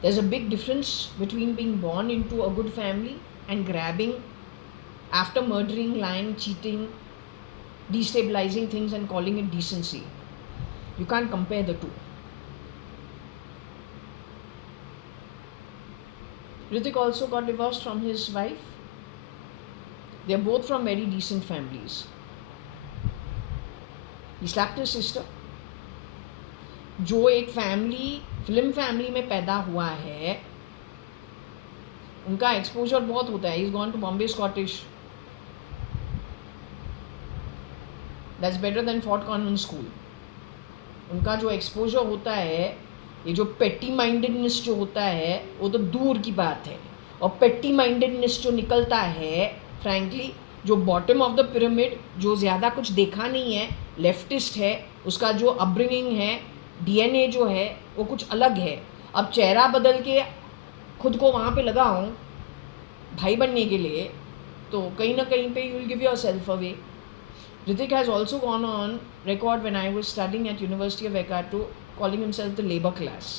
There's a big difference between being born into a good family and grabbing after murdering, lying, cheating, destabilizing things and calling it decency. You can't compare the two. Hrithik also got divorced from his wife. They're both from very decent families. He slapped his sister. जो एक family film family में पैदा हुआ है, उनका exposure बहुत होता है. He's gone to Bombay Scottish. That's better than Fort Convent School. उनका जो एक्सपोजर होता है ये जो पेटी माइंडेडनेस जो होता है वो तो दूर की बात है, और पेटी माइंडेडनेस जो निकलता है फ्रैंकली, जो बॉटम ऑफ द पिरामिड, जो ज़्यादा कुछ देखा नहीं है, लेफ्टिस्ट है, उसका जो अपब्रिंगिंग है, डीएनए जो है वो कुछ अलग है। अब चेहरा बदल के खुद को वहाँ पे लगाऊं भाई बनने के लिए, तो कहीं ना कहीं पे you will give your self away. Ritik has also gone on record when I was studying at University of Ekato, calling himself the labor class.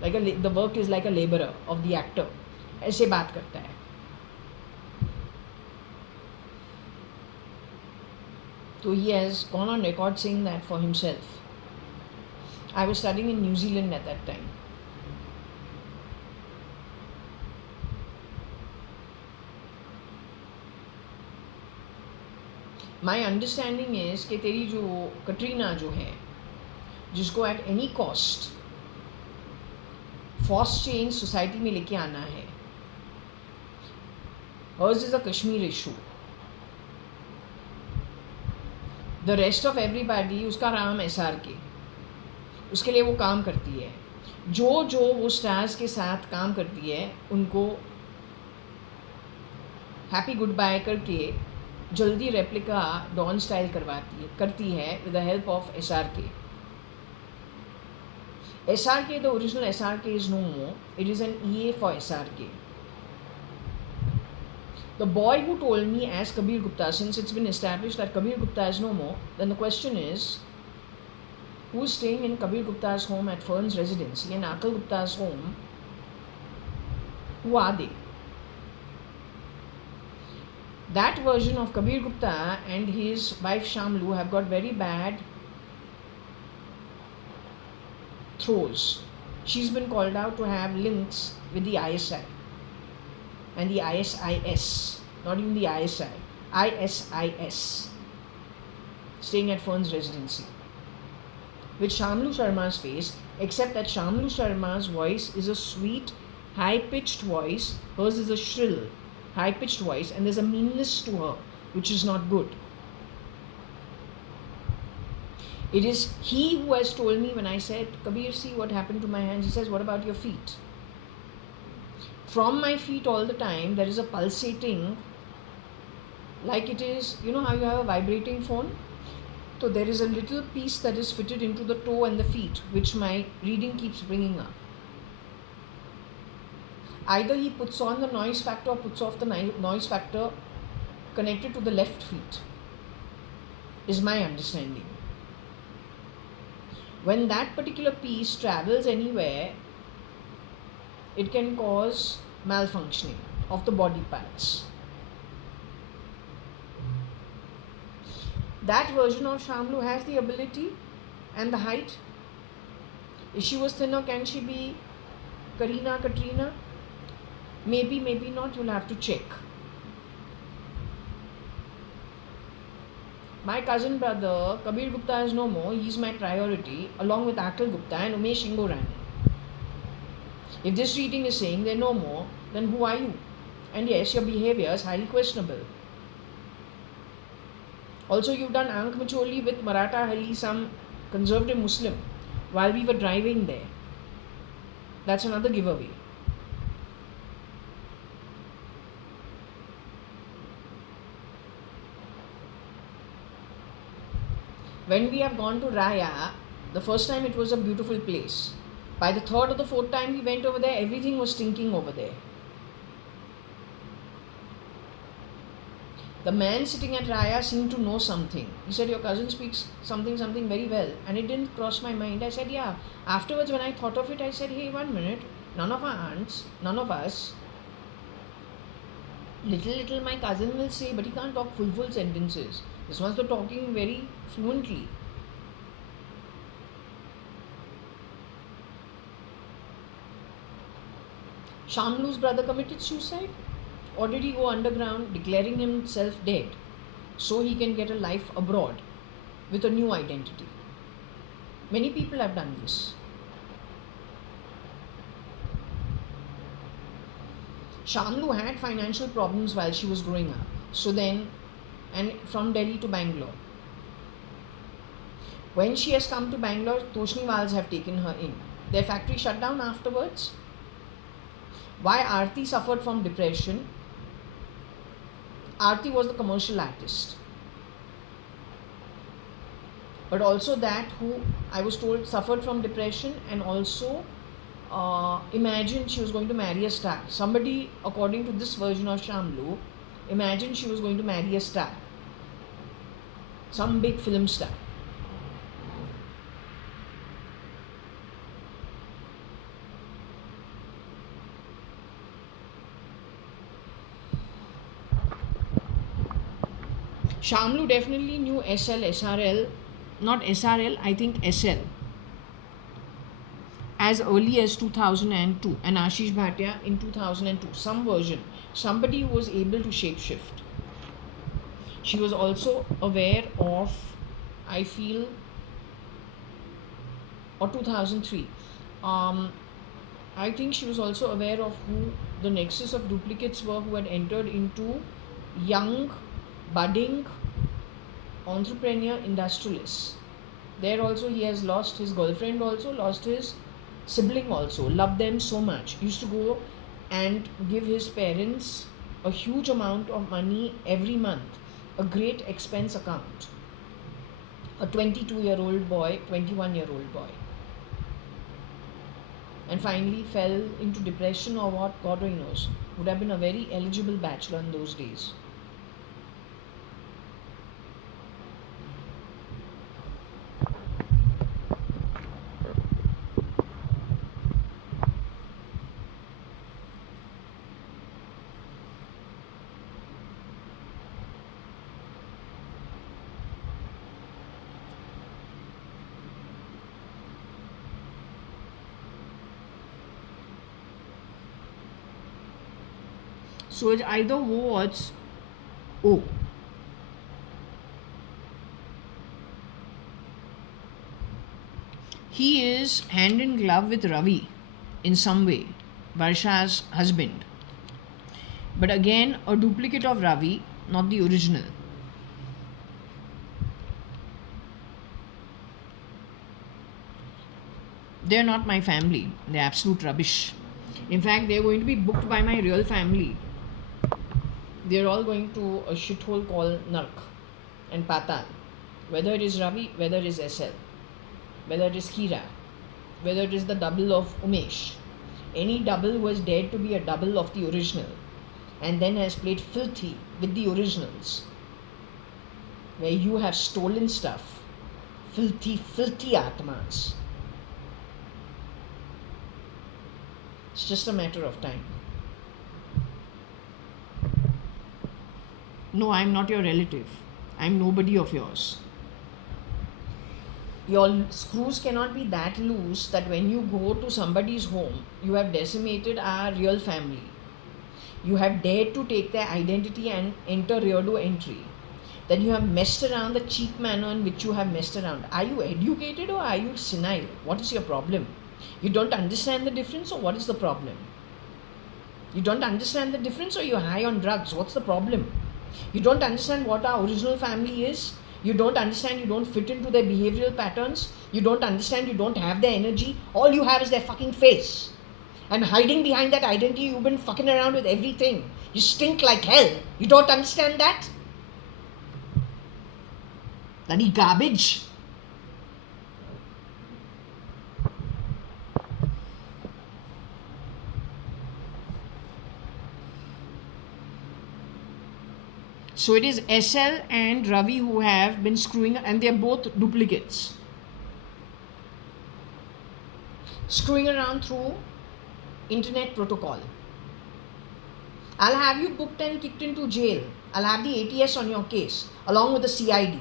Like the work is like a laborer of the actor. ऐसे बात करता है. So he has gone on record saying that for himself. I was studying in New Zealand at that time. My understanding is कि तेरी जो Katrina जो है, जिसको at any cost fast change society में लेके आना है, hers is a Kashmir issue. The rest of everybody, उसका नाम SRK, उसके लिए वो काम करती है. जो वो स्टार्स के साथ काम करती है उनको हैप्पी गुड बाय करके जल्दी रेप्लिका डॉन स्टाइल करती है with the help of SRK. SRK, the original SRK is no more. It is an EA for SRK. The boy who told me as Kabir Gupta, since it's been established that Kabir Gupta is no more, then the question is, who is staying in Kabir Gupta's home at Fern's residency and Akal Gupta's home? Who are they? That version of Kabir Gupta and his wife Shamlu have got very bad throws. She's been called out to have links with the ISI and the ISIS, not even the ISI, ISIS, staying at Fern's residency, with Shamlu Sharma's face, except that Shamlu Sharma's voice is a sweet, high-pitched voice, hers is a shrill, high-pitched voice, and there's a meanness to her, which is not good. It is he who has told me when I said, Kabir, see what happened to my hands. He says, what about your feet? From my feet all the time, there is a pulsating, like it is, you know how you have a vibrating phone? So there is a little piece that is fitted into the toe and the feet, which my reading keeps bringing up. Either he puts on the noise factor or puts off the noise factor connected to the left feet, is my understanding. When that particular piece travels anywhere, it can cause malfunctioning of the body parts. That version of Shamlu has the ability and the height. If she was thinner, can she be Katrina? Maybe, maybe not. You'll have to check. My cousin brother, Kabir Gupta is no more. He's my priority, along with Akal Gupta and Umesh Ingorani. If this reading is saying they're no more, then who are you? And yes, your behavior is highly questionable. Also, you've done Ank Macholi with Maratha Ali, some conservative Muslim, while we were driving there. That's another giveaway. When we have gone to Raya, the first time it was a beautiful place. By the third or the fourth time we went over there, everything was stinking over there. The man sitting at Raya seemed to know something. He said, your cousin speaks something very well. And it didn't cross my mind. I said, yeah. Afterwards, when I thought of it, I said, hey, 1 minute. None of our aunts, none of us. Little my cousin will say, but he can't talk full sentences. This one's the talking very fluently. Shamlu's brother committed suicide? Or did he go underground declaring himself dead so he can get a life abroad with a new identity? Many people have done this. Shamlu had financial problems while she was growing up. So then, and from Delhi to Bangalore. When she has come to Bangalore, Toshniwals have taken her in. Their factory shut down afterwards. Why Aarti suffered from depression? Aarti was the commercial artist, but also that who I was told suffered from depression, and also imagined she was going to marry a star. Somebody, according to this version of Shamlu, imagined she was going to marry a star, some big film star. Shamlu definitely knew SL, SRL, not SRL, I think SL, as early as 2002, and Ashish Bhatia in 2002. Some version, somebody who was able to shapeshift. She was also aware of, I feel, or 2003. I think she was also aware of who the nexus of duplicates were, who had entered into young, budding entrepreneur industrialists. There also he has lost his girlfriend, also lost his sibling, also loved them so much. He used to go and give his parents a huge amount of money every month, a great expense account. A 22-year-old boy, 21-year-old boy, and finally fell into depression or what, God only knows. Would have been a very eligible bachelor in those days. So it either was, oh, he is hand in glove with Ravi in some way, Varsha's husband. But again, a duplicate of Ravi, not the original. They're not my family. They're absolute rubbish. In fact, they're going to be booked by my real family. They're all going to a shithole called Nark and Patal. Whether it is Ravi, whether it is SL, whether it is Kira, whether it is the double of Umesh. Any double who has dared to be a double of the original and then has played filthy with the originals, where you have stolen stuff. Filthy, filthy Atmas. It's just a matter of time. No, I'm not your relative. I'm nobody of yours. Your screws cannot be that loose that when you go to somebody's home, you have decimated our real family. You have dared to take their identity and enter reardo entry. Then you have messed around the cheap manner in which you have messed around. Are you educated or are you senile? What is your problem? You don't understand the difference, or what is the problem? You don't understand the difference, or you're high on drugs? What's the problem? You don't understand what our original family is. You don't understand, you don't fit into their behavioral patterns. You don't understand, you don't have their energy. All you have is their fucking face. And hiding behind that identity, you've been fucking around with everything. You stink like hell. You don't understand that? Bloody garbage. So it is SL and Ravi who have been screwing, and they are both duplicates. Screwing around through internet protocol. I'll have you booked and kicked into jail. I'll have the ATS on your case along with the CID.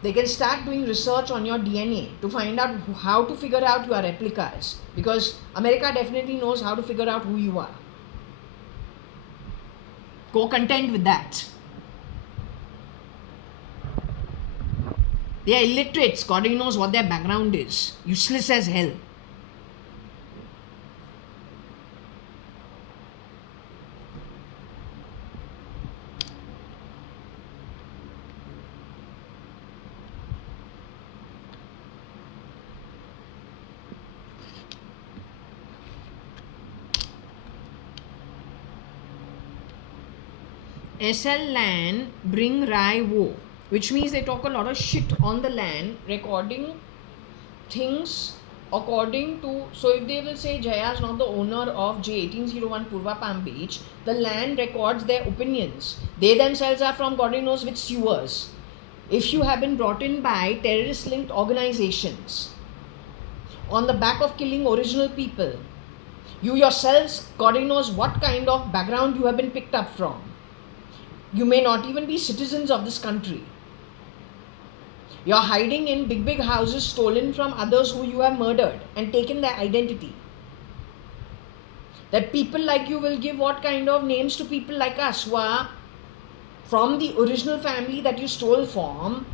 They can start doing research on your DNA to find out how to figure out your replicas, because America definitely knows how to figure out who you are. Go content with that. They are illiterates. God only knows what their background is. Useless as hell. SL land bring Rai wo, which means they talk a lot of shit on the land, recording things according to. So if they will say Jaya is not the owner of J1801 Purva Palm Beach, the land records their opinions. They themselves are from God knows which sewers. If you have been brought in by terrorist linked organizations on the back of killing original people, you yourselves, God knows what kind of background you have been picked up from. You may not even be citizens of this country. You're hiding in big houses stolen from others who you have murdered and taken their identity. That people like you will give what kind of names to people like us who are from the original family that you stole from,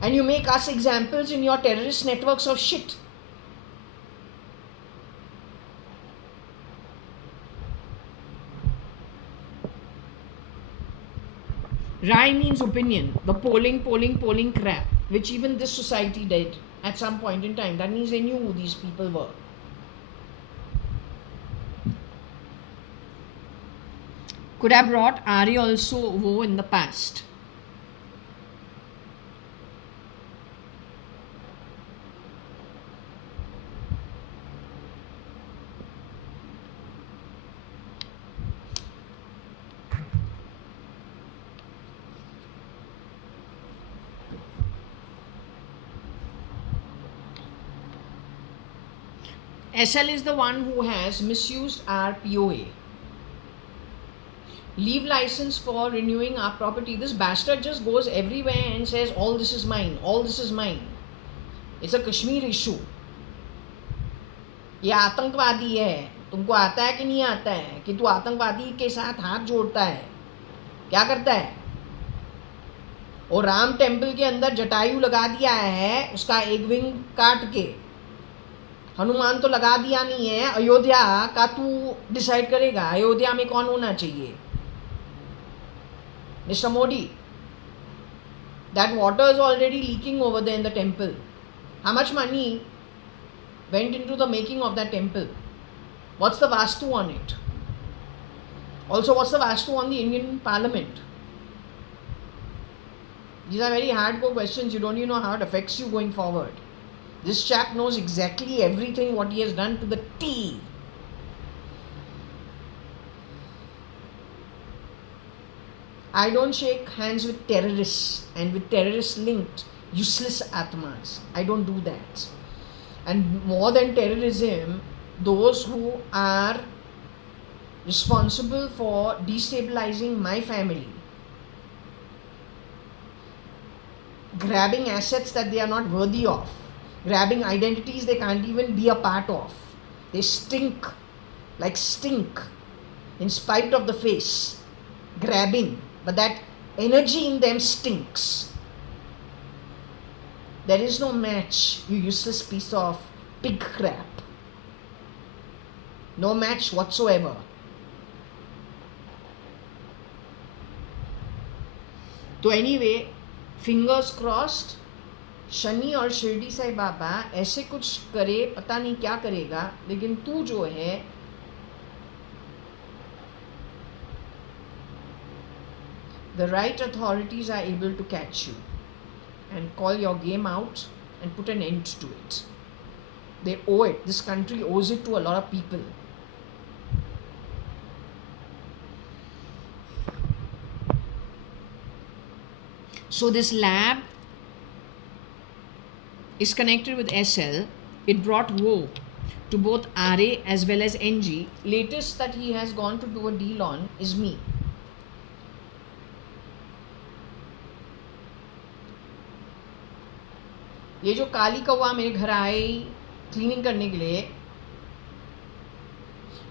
and you make us examples in your terrorist networks of shit. Rai means opinion, the polling crap, which even this society did at some point in time. That means they knew who these people were. Could have brought Arya also woe in the past. SL is the one who has misused our POA. Leave license for renewing our property. This bastard just goes everywhere and says, all this is mine, all this is mine. It's a Kashmir issue. ये आतंकवादी है. तुमको आता है कि नहीं आता है कि तू आतंकवादी के साथ हाथ जोड़ता है? क्या करता है? और राम टेम्पल के अंदर जटायु लगा दिया है, उसका एक विंग काट के. हनुमान तो लगा दिया नहीं है. अयोध्या का तू डिसाइड करेगा अयोध्या में कौन होना चाहिए. Mr. Modi, that water is already leaking over there in the temple. How much money went into the making of that temple? What's the vastu on it? Also, what's the vastu on the Indian Parliament? These are very hardcore questions. You don't even know how it affects you going forward. This chap knows exactly everything what he has done to the T. I don't shake hands with terrorists and with terrorist linked useless atmas. I don't do that. And more than terrorism, those who are responsible for destabilizing my family, grabbing assets that they are not worthy of, grabbing identities they can't even be a part of. They stink like stink in spite of the face, grabbing. But that energy in them stinks. There is no match, you useless piece of pig crap. No match whatsoever. So anyway, fingers crossed, Shani और शिरडी साई बाबा ऐसे कुछ करे, पता नहीं क्या करेगा, लेकिन तू जो है the right authorities are able to catch you and call your game out and put an end to it. They owe it. This country owes it to a lot of people. So this lab is connected with SL. It brought woe to both RA as well as NG. Latest that he has gone to do a deal on is me. ये जो काली कौवा मेरे घर आए cleaning करने के लिए,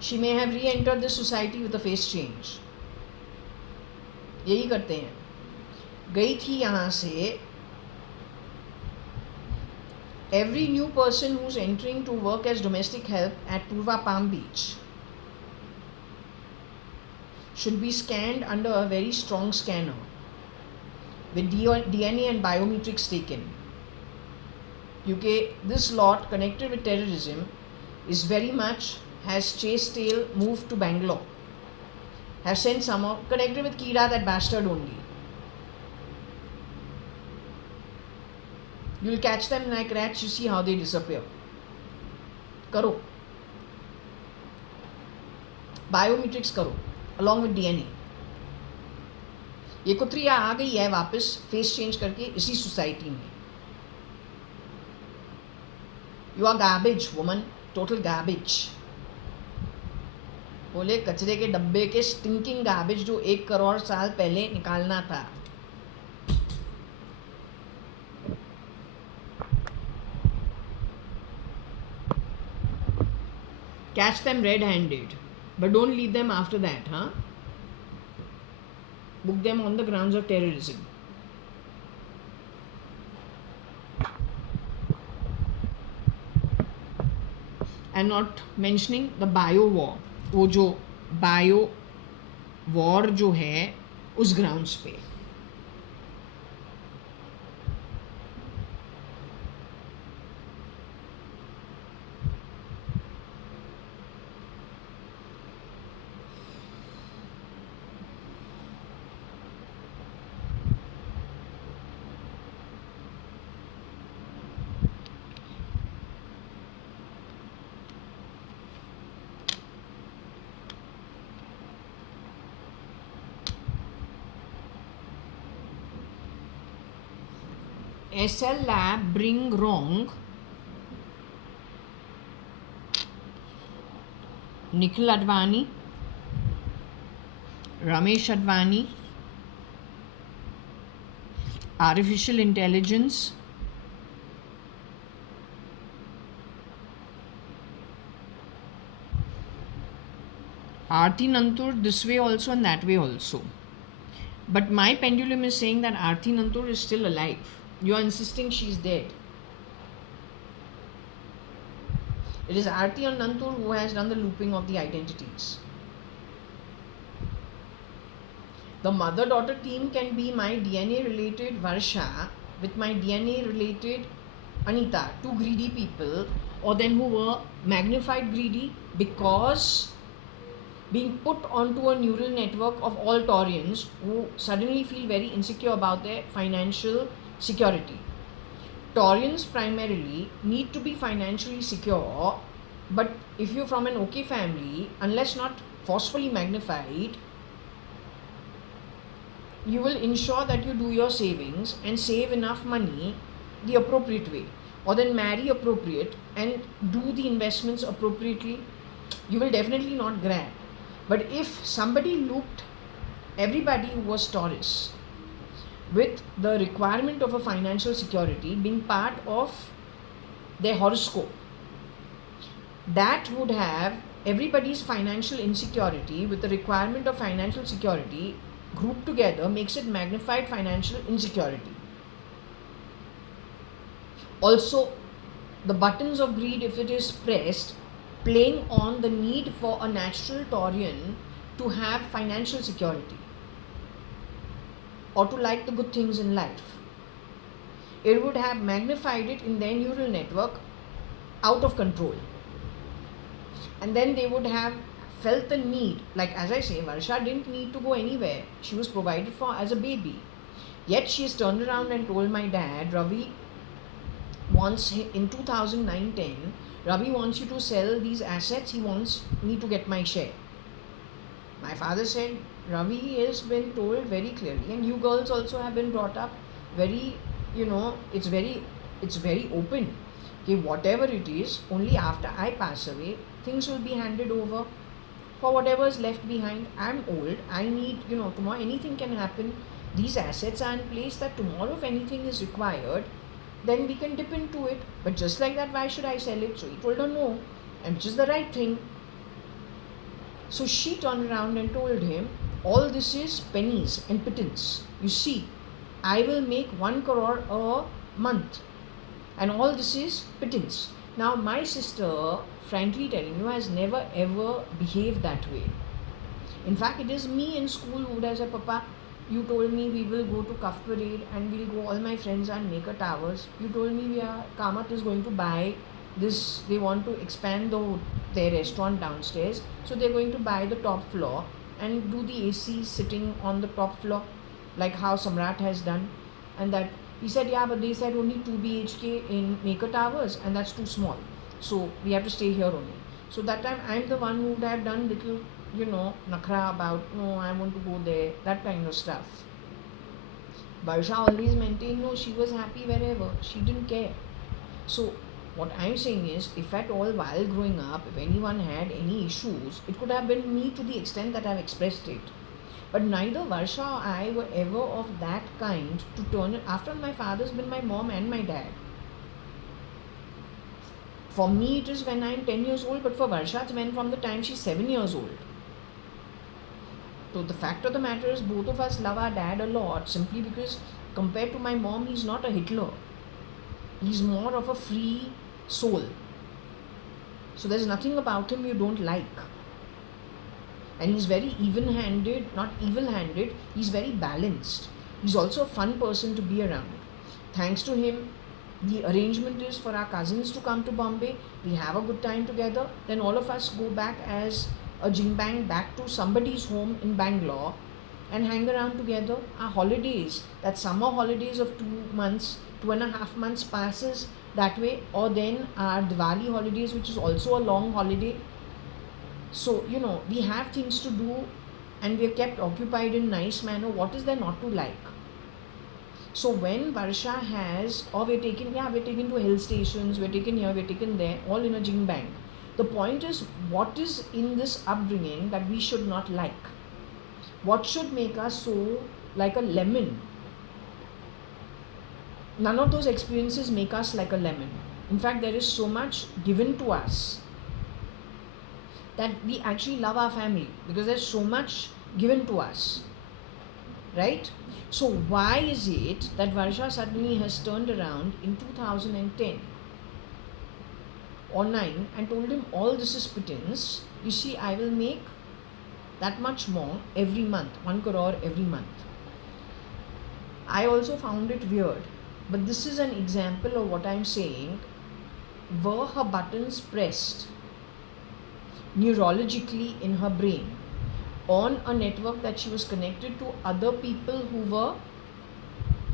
she may have reentered this society with a face change. यही करते हैं. गई थी यहाँ से. Every new person who is entering to work as domestic help at Purva Palm Beach should be scanned under a very strong scanner with DNA and biometrics taken. Because this lot connected with terrorism is very much has chased tail, moved to Bangalore, have sent summer, connected with Kira, that bastard only. You'll catch them like rats, you see how they disappear. Karo. Biometrics करो along with DNA. ये कुत्रिया आ गई है वापस face change करके इसी society में. You are garbage woman, total garbage. बोले कचरे के डब्बे के स्टिंकिंग गार्बेज जो 1 करोड़ साल पहले निकालना था. Catch them red-handed, but don't leave them after that, huh? Book them on the grounds of terrorism. And not mentioning the bio war. वो जो बायो वॉर जो है उस ग्राउंड्स पे. SL Lab bring wrong Nikhil Advani, Ramesh Advani, artificial intelligence, Aarti Nantur this way also and that way also. But my pendulum is saying that Aarti Nantur is still alive. You are insisting she is dead. It is Aarti and Nantur who has done the looping of the identities. The mother-daughter team can be my DNA-related Varsha with my DNA-related Anita, two greedy people, or then who were magnified greedy because being put onto a neural network of all Taurians who suddenly feel very insecure about their financial security. Taurians primarily need to be financially secure, but if you're from an okay family, unless not forcefully magnified, you will ensure that you do your savings and save enough money the appropriate way, or then marry appropriate and do the investments appropriately. You will definitely not grab. But if somebody looped everybody who was Taurus with the requirement of a financial security being part of their horoscope, that would have everybody's financial insecurity with the requirement of financial security grouped together, makes it magnified financial insecurity. Also, the buttons of greed, if it is pressed, playing on the need for a natural Taurian to have financial security or to like the good things in life. It would have magnified it in their neural network out of control. And then they would have felt the need, like as I say, Varsha didn't need to go anywhere. She was provided for as a baby. Yet she has turned around and told my dad, Ravi wants, in 2009-10, Ravi wants you to sell these assets, he wants me to get my share. My father said, Ravi has been told very clearly, and you girls also have been brought up very, it's very open. Okay, whatever it is, only after I pass away, things will be handed over for whatever is left behind. I'm old, I need, tomorrow anything can happen. These assets are in place that tomorrow if anything is required, then we can dip into it. But just like that, why should I sell it? So he told her no, and which is the right thing. So she turned around and told him, all this is pennies and pittance. You see, I will make 1 crore a month, and all this is pittance. Now my sister, frankly telling you, has never ever behaved that way. In fact, it is me in school who would have said, Papa, you told me we will go to Kaf Parade and we'll go, all my friends and make a towers. You told me Kamath is going to buy they want to expand their restaurant downstairs, so they're going to buy the top floor and do the AC sitting on the top floor, like how Samrat has done. And that he said, yeah, but they said only 2 BHK in Maker Towers, and that's too small. So we have to stay here only. So that time I'm the one who would have done little, nakra about, no, I want to go there, that kind of stuff. Barsha always maintained, no, she was happy wherever, she didn't care. So what I'm saying is, if at all while growing up, if anyone had any issues, it could have been me to the extent that I've expressed it. But neither Varsha or I were ever of that kind to turn it. After my father's been my mom and my dad. For me, it is when I'm 10 years old, but for Varsha, it's when from the time she's 7 years old. So the fact of the matter is, both of us love our dad a lot, simply because compared to my mom, he's not a Hitler. He's more of a free soul. So there's nothing about him you don't like. And he's very even-handed, not evil-handed, he's very balanced. He's also a fun person to be around. Thanks to him, the arrangement is for our cousins to come to Bombay, we have a good time together, then all of us go back as a jingbang back to somebody's home in Bangalore and hang around together. Our holidays, that summer holidays of 2 months, 2.5 months passes that way, or then our Diwali holidays, which is also a long holiday. So, we have things to do and we are kept occupied in nice manner. What is there not to like? So when Varsha has, or we're taken to hill stations, we're taken here, we're taken there, all in a jingbang. The point is, what is in this upbringing that we should not like? What should make us so like a lemon? None of those experiences make us like a lemon. In fact, there is so much given to us that we actually love our family because there's so much given to us, right? So why is it that Varsha suddenly has turned around in 2010 or 9 and told him, all this is pittance, you see, I will make that much more every month, 1 crore every month. I also found it weird, but this is an example of what I'm saying. Were her buttons pressed neurologically in her brain on a network that she was connected to other people who were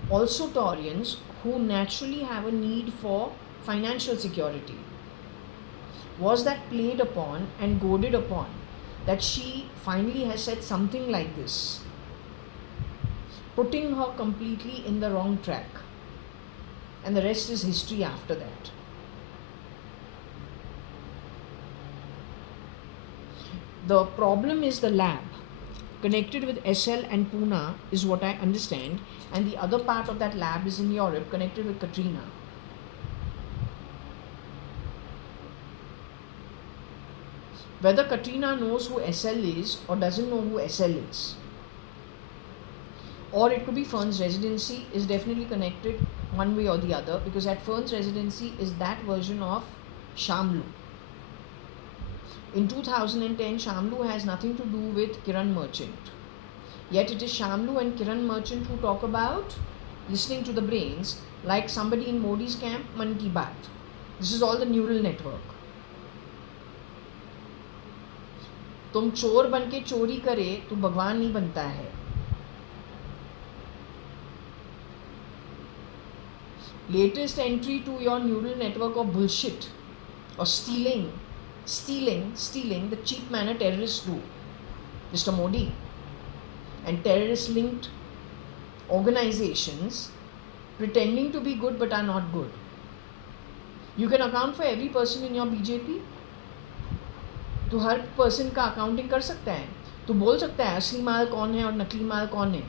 also Taurians, who naturally have a need for financial security? Was that played upon and goaded upon that she finally has said something like this, putting her completely in the wrong track? And the rest is history after that. The problem is the lab connected with SL and Pune is what I understand, and the other part of that lab is in Europe connected with Katrina. Whether Katrina knows who SL is or doesn't know who SL is, or it could be Fern's residency, is definitely connected one way or the other, because at Fern's residency is that version of Shamlu. In 2010, Shamlu has nothing to do with Kiran Merchant. Yet it is Shamlu and Kiran Merchant who talk about listening to the brains, like somebody in Modi's camp, Man Ki Baat. This is all the neural network. तुम चोर बन के चोरी करे तो भगवान नहीं बनता है. Latest entry to your neural network of bullshit or stealing the cheap manner terrorists do, Mr. Modi, and terrorist linked organizations pretending to be good but are not good. You can account for every person in your BJP. तो हर person का accounting कर सकता है, तो बोल सकता है असली माल कौन है और नकली माल कौन है,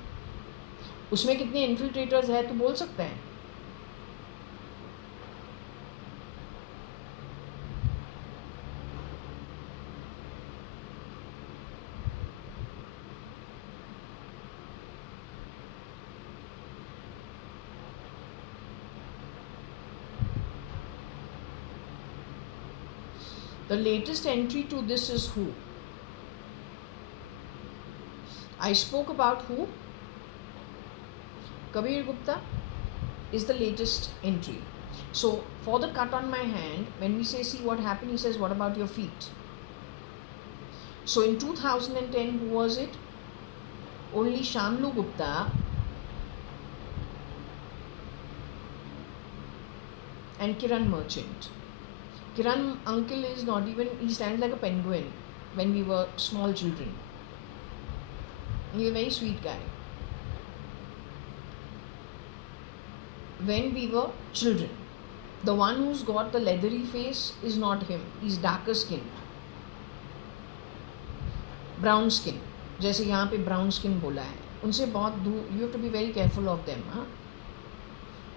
उसमें कितने इन्फिल्ट्रेटर्स है, तो बोल सकता है. The latest entry to this is who? I spoke about who? Kabir Gupta is the latest entry. So For the cut on my hand, when we say, see what happened, he says, what about your feet? So in 2010, who was it? Only Shamlu Gupta and Kiran Merchant. Kiran uncle is not even, he stands like a penguin when we were small children. He's a very sweet guy. When we were children. The one who's got the leathery face is not him. He's darker skinned. Brown skin. जैसे यहाँ पे brown skin बोला है. उनसे बहुत दूर. You have to be very careful of them. Huh?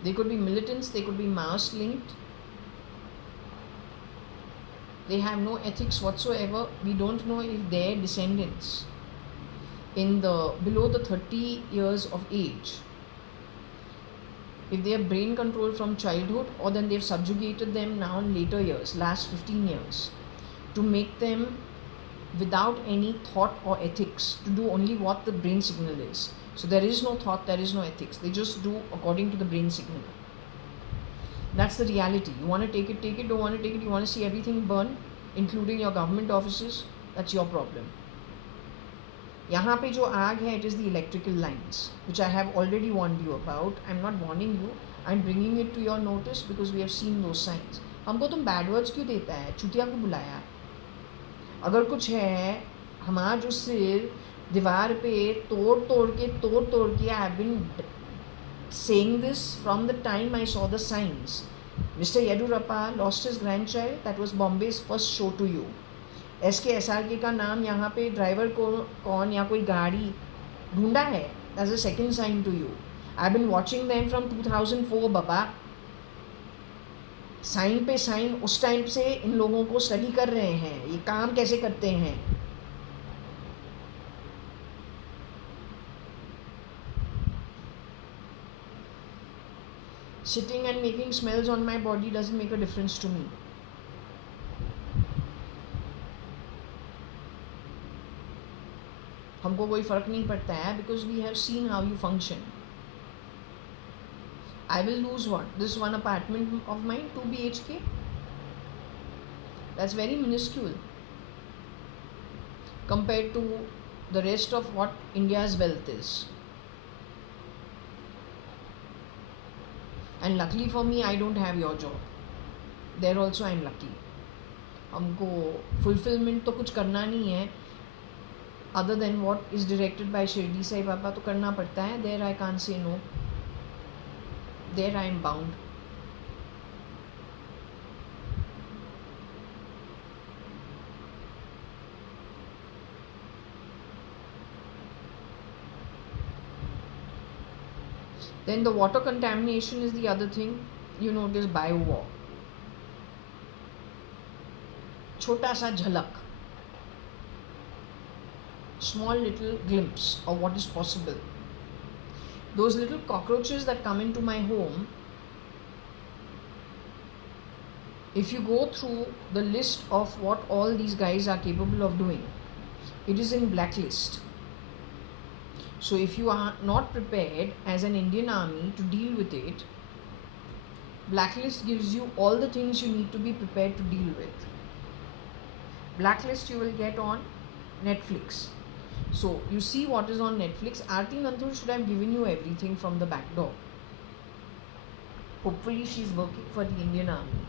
They could be militants. They could be Maoist linked. They have no ethics whatsoever. We don't know if their descendants in the below the 30 years of age, if they have brain control from childhood, or then they've subjugated them now in later years, last 15 years, to make them without any thought or ethics, to do only what the brain signal is. So there is no thought, there is no ethics. They just do according to the brain signal. That's the reality. You want to take it, take it. Don't want to take it, you want to see everything burn, including your government offices. That's your problem. यहाँ पे जो आग है, it is the electrical lines, which I have already warned you about. I'm not warning you. I'm bringing it to your notice because we have seen those signs. हमको तुम bad words क्यों देता है? चुतिया को बुलाया. अगर कुछ है, हमारा जो सिर दीवार पे तोड़ के I have been saying this from the time I saw the signs. Mr. Yedurappa lost his grandchild. That was Bombay's first show to you. SK का नाम यहाँ पे ड्राइवर को कौन या कोई गाड़ी ढूंढा है. That's the second sign to you. I've been watching them from 2004 बाबा. साइन पे साइन उस टाइम से इन लोगों को स्टडी कर रहे हैं, ये काम कैसे करते हैं. Sitting and making smells on my body doesn't make a difference to me. हमको कोई फ़र्क नहीं पड़ता है because we have seen how you function. I will lose what? This one apartment of mine, 2 BHK? That's very minuscule compared to the rest of what India's wealth is. And luckily for me, I don't have your job. There also I'm lucky. हमको fulfillment तो कुछ करना नहीं है. Other than what is directed by Shirdi Sai Baba तो करना पड़ता है. There I can't say no. There I am bound. Then the water contamination is the other thing. You notice bio-war. छोटा सा झलक. Small little glimpse of what is possible. Those little cockroaches that come into my home, if you go through the list of what all these guys are capable of doing, it is in blacklist. So if you are not prepared as an Indian army to deal with it, blacklist gives you all the things you need to be prepared to deal with. Blacklist you will get on Netflix. So you see what is on Netflix. Aarti Nanthur should have given you everything from the back door. Hopefully she is working for the Indian Army.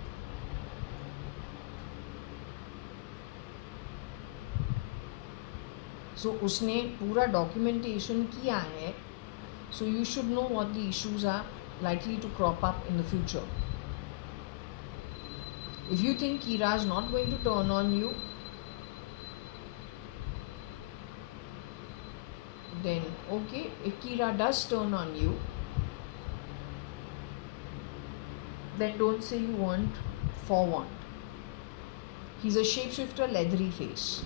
So उसने पूरा documentation किया है. So you should know what the issues are likely to crop up in the future. If you think Kira is not going to turn on you, then okay. If Kira does turn on you, then don't say you want for want. He's a shapeshifter, leathery face,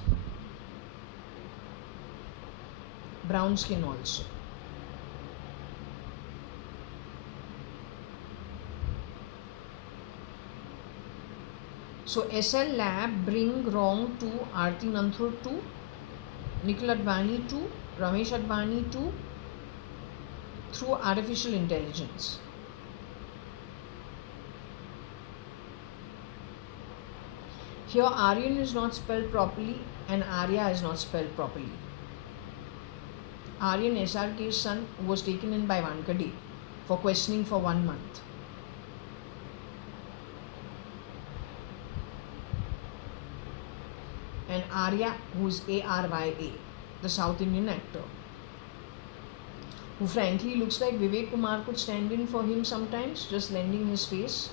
brown skin also. So SL Lab bring wrong to Aarti Nanthur to Nikhil Advani to Ramesh Advani to through artificial intelligence. Here Aryan is not spelled properly and Arya is not spelled properly. Aryan SRK's son was taken in by Vankade for questioning for 1 month. And Arya, who is Arya, the South Indian actor, who frankly looks like Vivek Kumar could stand in for him sometimes, just lending his face.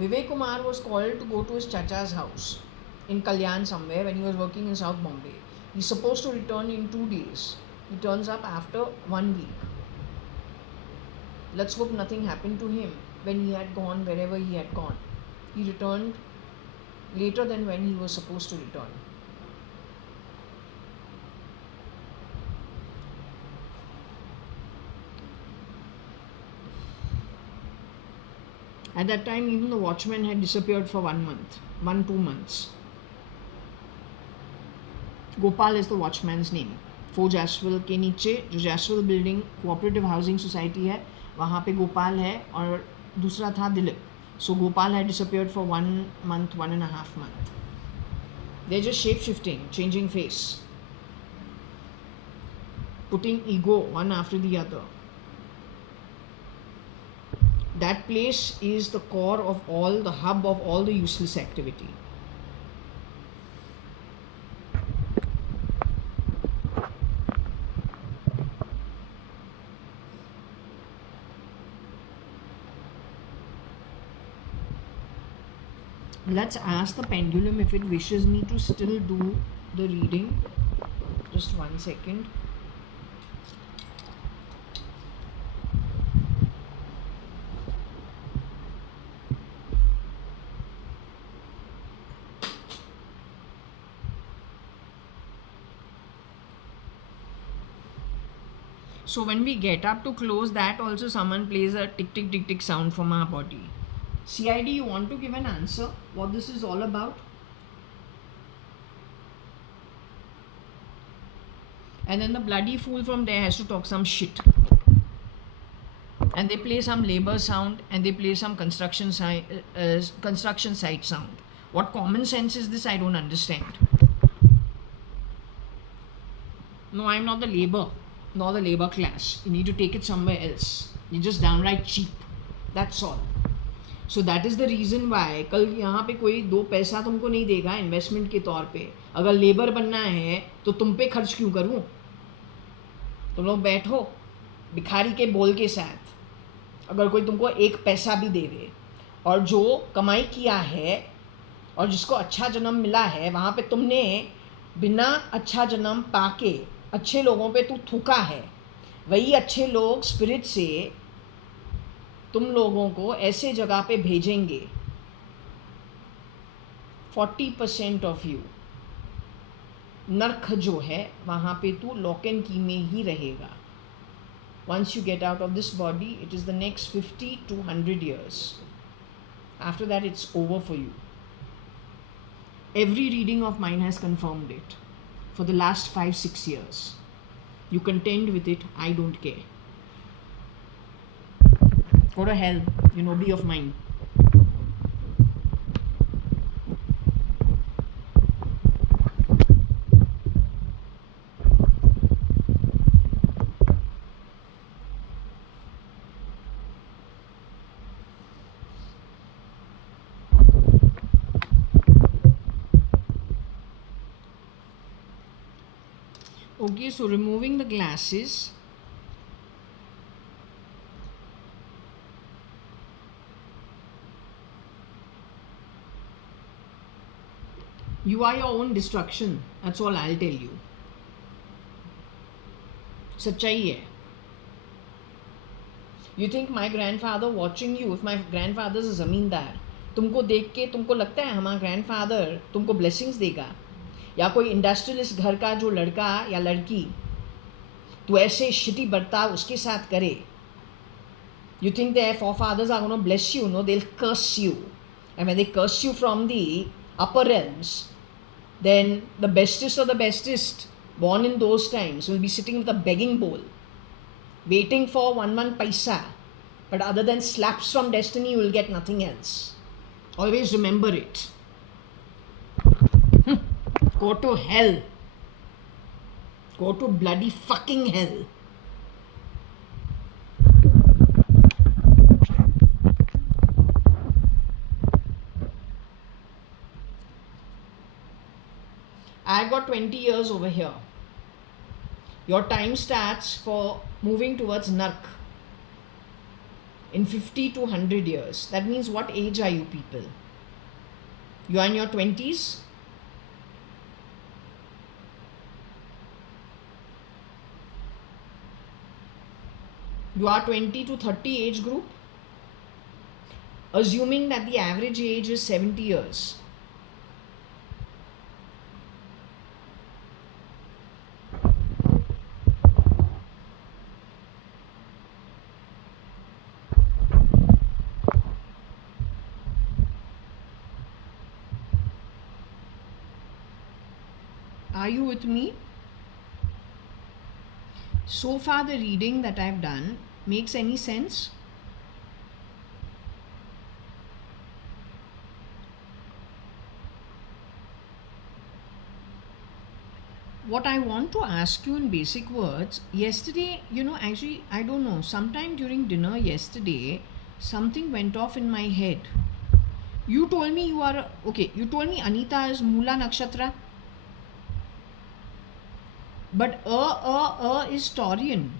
Vivek Kumar was called to go to his chacha's house in Kalyan somewhere when he was working in South Bombay. He's supposed to return in 2 days. He turns up after 1 week. Let's hope nothing happened to him when he had gone wherever he had gone. He returned later than when he was supposed to return. At that time, even the watchman had disappeared for 1 month, 2 months. Gopal is the watchman's name. 4 Jaswal के नीचे जो Jaswal building cooperative housing society है वहाँ पे गोपाल है और दूसरा था Dilip. So Gopal had disappeared for 1 month, 1.5 months. They're just shape-shifting, changing face, putting ego one after the other. That place is the core of all, the hub of all the useless activity. Let's ask the pendulum if it wishes me to still do the reading. Just 1 second. So when we get up to close that, also someone plays a tick tick tick tick sound from our body. CID, you want to give an answer what this is all about? And then the bloody fool from there has to talk some shit. And they play some labor sound and they play some construction site sound. What common sense is this? I don't understand. No, I'm not the labor, nor the labor class. You need to take it somewhere else. You're just downright cheap. That's all. So that is the reason why कल यहाँ पे कोई 2 पैसा तुमको नहीं देगा investment के तौर पे. अगर लेबर बनना है तो तुम पे खर्च क्यों करूँ? तुम लोग बैठो भिखारी के बोल के साथ, अगर कोई तुमको 1 पैसा भी देवे और जो कमाई किया है और जिसको अच्छा जन्म मिला है वहाँ पे तुमने बिना अच्छा जन्म पाके अच्छे लोगों पे तू थूका है, वही अच्छे लोग स्पिरिट से तुम लोगों को ऐसे जगह पे भेजेंगे. 40% ऑफ यू नर्क जो है वहाँ पे तू लॉक एंड की में ही रहेगा. Once you get out of this body, it is the next 50 to 100 years. After that, it's over for you. Every reading of mine has confirmed it. For the last 5-6 years. You contend with it, I don't care. Go to hell, you're nobody of mine. Okay, so removing the glasses. You are your own destruction. That's all I'll tell you. सच्चाई है. You think my grandfather watching you, if my grandfather is a ज़मींदार, तुमको देख के तुमको लगता है हमारा grandfather तुमको blessings देगा? या कोई इंडस्ट्रियलिस्ट घर का जो लड़का या लड़की तो ऐसे शिटी बर्ताव उसके साथ करे? You think their forefathers are going to bless you? No, they'll curse you. And when they curse you from the upper realms, then the bestest of the bestest born in those times will be sitting with a begging bowl, waiting for one paisa. But other than slaps from destiny, you will get nothing else. Always remember it. Go to hell. Go to bloody fucking hell. I got 20 years over here. Your time starts for moving towards Nark in 50 to 100 years. That means what age are you people? You are in your 20s? You are 20 to 30 age group? Assuming that the average age is 70 years. Are you with me? So far the reading that I've done makes any sense? What I want to ask you in basic words, yesterday, actually, I don't know, sometime during dinner yesterday, something went off in my head. You told me you told me Anita is Mula Nakshatra. But is Taurian.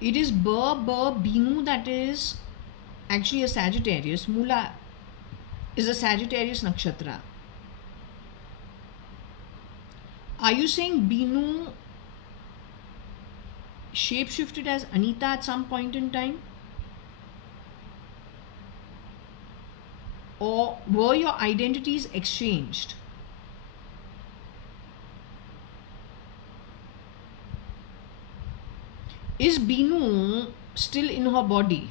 It is Binu that is actually a Sagittarius. Mula is a Sagittarius Nakshatra. Are you saying Binu shapeshifted as Anita at some point in time? Or were your identities exchanged? Is Binu still in her body?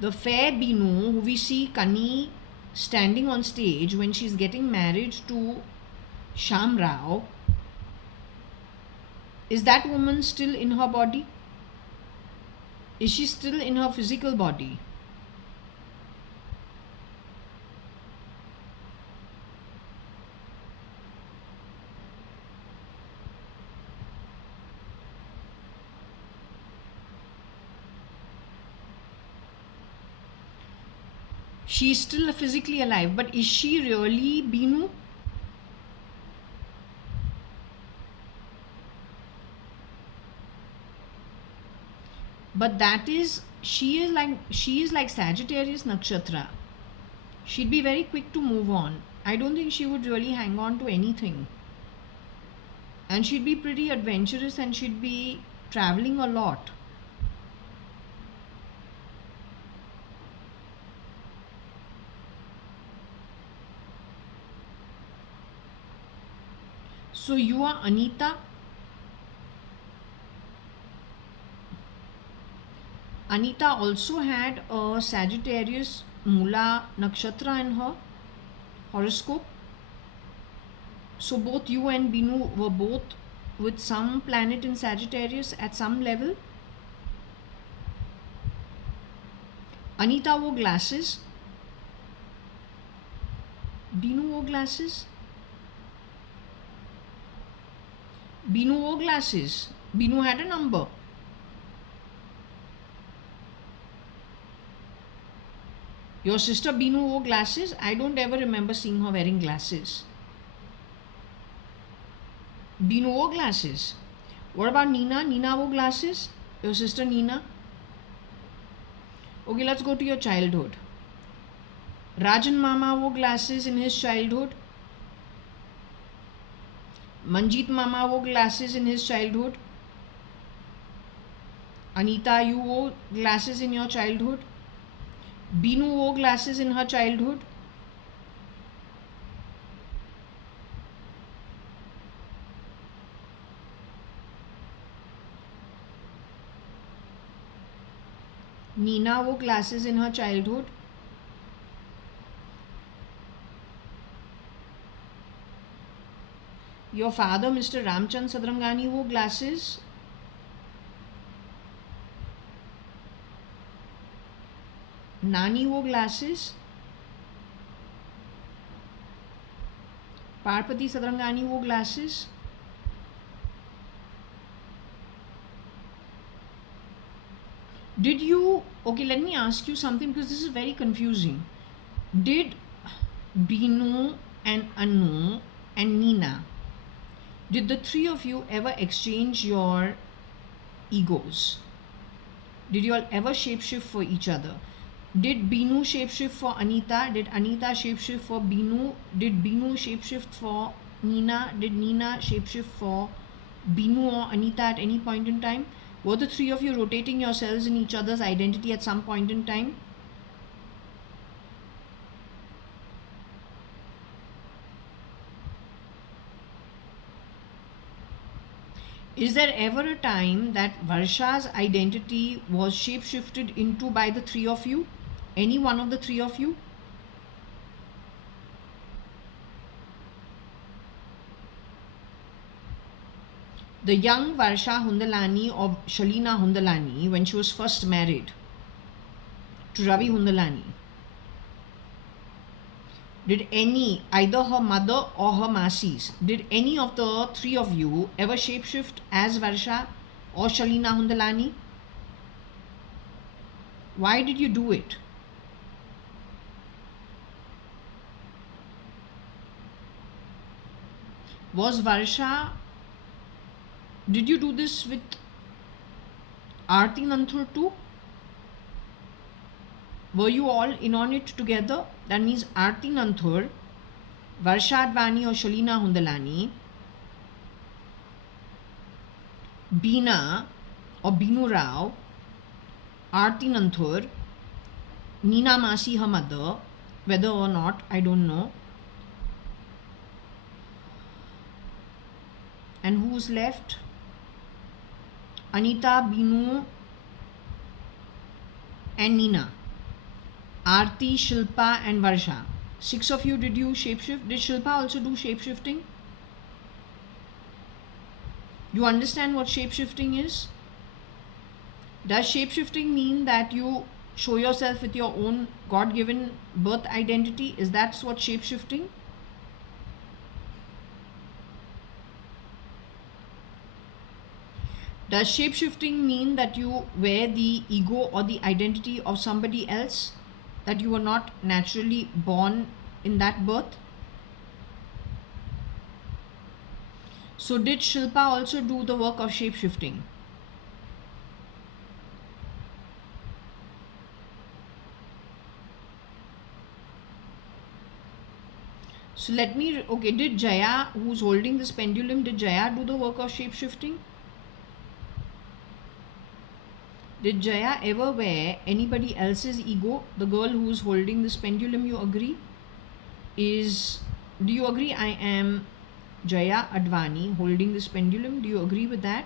The fair Binu who we see Kani standing on stage when she's getting married to Sham Rao, is that woman still in her body? Is she still in her physical body? She is still physically alive, but is she really Binu? But she is like Sagittarius Nakshatra. She'd be very quick to move on. I don't think she would really hang on to anything. And she'd be pretty adventurous and she'd be traveling a lot. So you are Anita. Anita also had a Sagittarius Mula Nakshatra in her horoscope. So both you and Binu were both with some planet in Sagittarius at some level. Anita wore glasses. Binu wore glasses. Binu wore glasses. Binu had a number. Your sister Binu wore glasses. I don't ever remember seeing her wearing glasses. Binu wore glasses. What about Nina? Nina wore glasses. Your sister Nina. Okay, let's go to your childhood. Rajan Mama wore glasses in his childhood. Manjeet Mama wore glasses in his childhood. Anita, you wore glasses in your childhood. Binu wore glasses in her childhood. Nina wore glasses in her childhood. Your father, Mr. Ramchand Sadrangani, wore glasses. Nani wore glasses. Parvati Sadrangani wore glasses. Did you, okay, let me ask you something because this is very confusing. Did Binu and Anu and Nina, did the three of you ever exchange your egos? Did you all ever shapeshift for each other? Did Binu shapeshift for Anita? Did Anita shapeshift for Binu? Did Binu shapeshift for Nina? Did Nina shapeshift for Binu or Anita at any point in time? Were the three of you rotating yourselves in each other's identity at some point in time? Is there ever a time that Varsha's identity was shapeshifted into by the three of you? Any one of the three of you? The young Varsha Hundalani or Shalina Hundalani, when she was first married to Ravi Hundalani, did any, either her mother or her masis, did any of the three of you ever shapeshift as Varsha or Shalina Hundalani? Why did you do it? Was Varsha, did you do this with Aarti Nanthur too? Were you all in on it together? That means Aarti Nanthur, JAYA.ADVANI or Shalina Hundalani, Beena or Binu Rao, Aarti Nanthur, Nina Masi her mother, whether or not, I don't know. And who's left? Anita, Binu and Nina. Aarti, Shilpa and Varsha. 6 of you, did you shapeshift? Did Shilpa also do shapeshifting? You understand what shapeshifting is? Does shapeshifting mean that you show yourself with your own God-given birth identity? Is that what shapeshifting? Does shapeshifting mean that you wear the ego or the identity of somebody else? That you were not naturally born in that birth? So did Shilpa also do the work of shapeshifting? So let me, okay, did Jaya, who's holding this pendulum, did Jaya do the work of shapeshifting? Did Jaya ever wear anybody else's ego? The girl who's holding this pendulum, you agree? Do you agree I am JAYA.ADVANI holding this pendulum? Do you agree with that?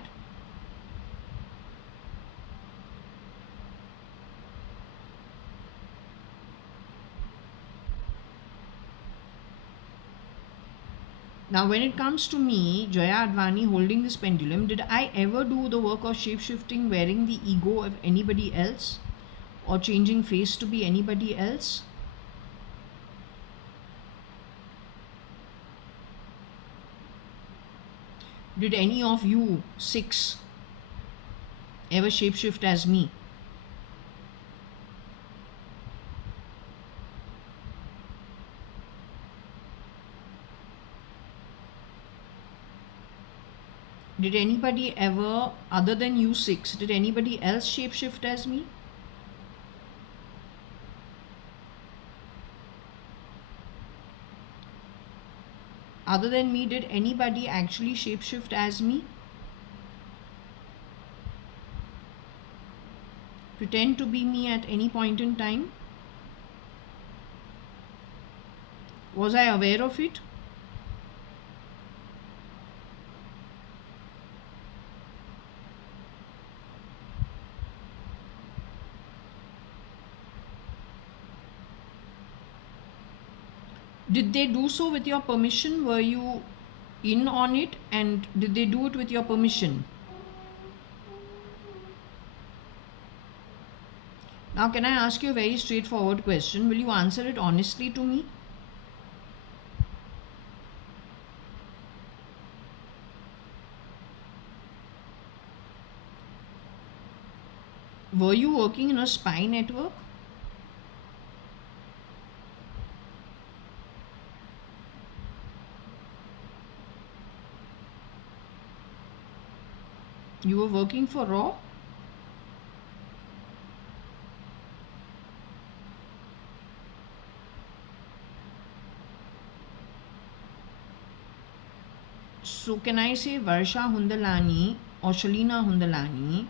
Now when it comes to me, JAYA.ADVANI holding this pendulum, did I ever do the work of shapeshifting wearing the ego of anybody else? Or changing face to be anybody else? Did any of you 6 ever shapeshift as me? Did anybody ever, other than you 6, did anybody else shapeshift as me? Other than me, did anybody actually shapeshift as me? Pretend to be me at any point in time? Was I aware of it? Did they do so with your permission? Were you in on it, and did they do it with your permission? Now, can I ask you a very straightforward question? Will you answer it honestly to me? Were you working in a spy network? You were working for Raw? So, can I say Varsha Hundalani or Shalina Hundalani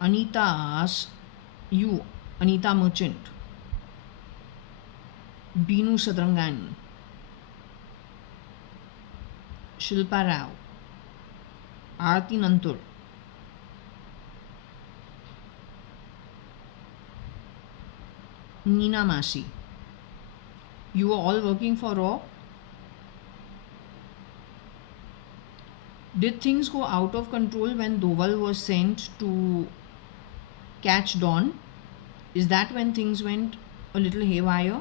Anita's, you, Anita Merchant, Binu Sadrangani, Shilpa Rao, Aarti Nantur, Neena Masi, you were all working for Raw? Did things go out of control when Doval was sent to catch Dawn? Is that when things went a little haywire?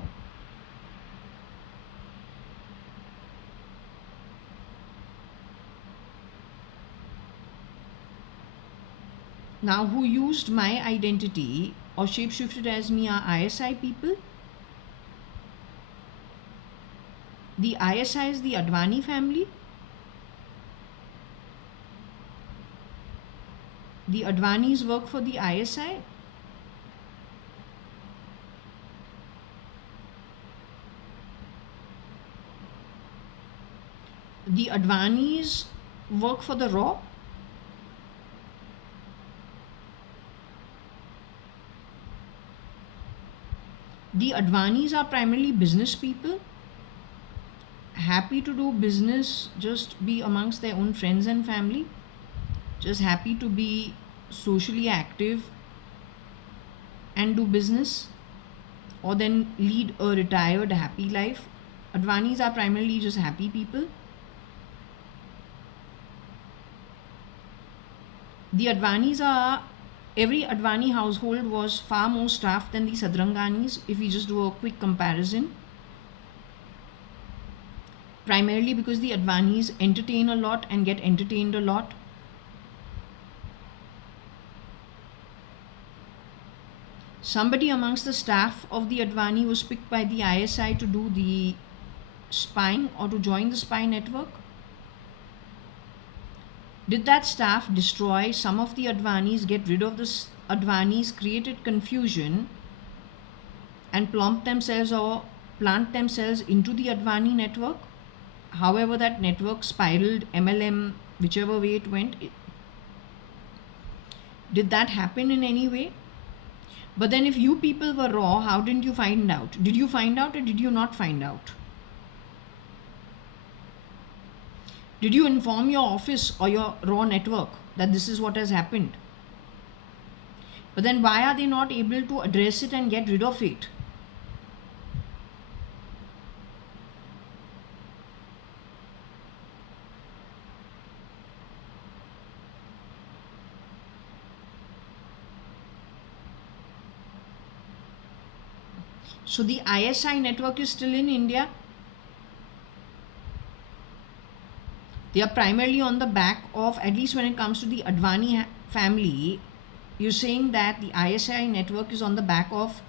Now, who used my identity or shapeshifted as me are ISI people? The ISI is the Advani family. The Advanis work for the ISI. The Advanis work for the Raw. The Advanis are primarily business people, happy to do business, just be amongst their own friends and family, just happy to be socially active and do business, or then lead a retired happy life. Advanis are primarily just happy people. The Advanis are, every Advani household was far more staffed than the Sadranganis, if we just do a quick comparison. Primarily because the Advanis entertain a lot and get entertained a lot. Somebody amongst the staff of the Advani was picked by the ISI to do the spying or to join the spy network. Did that staff destroy some of the Advanis, get rid of the Advanis, created confusion, and plump themselves or plant themselves into the Advani network? However, that network spiraled, MLM, whichever way it went. Did that happen in any way? But then, if you people were Raw, how didn't you find out? Did you find out or did you not find out? Did you inform your office or your Raw network that this is what has happened? But then why are they not able to address it and get rid of it? So the ISI network is still in India. They are primarily on the back of, at least when it comes to the Advani family, you're saying that the ISI network is on the back of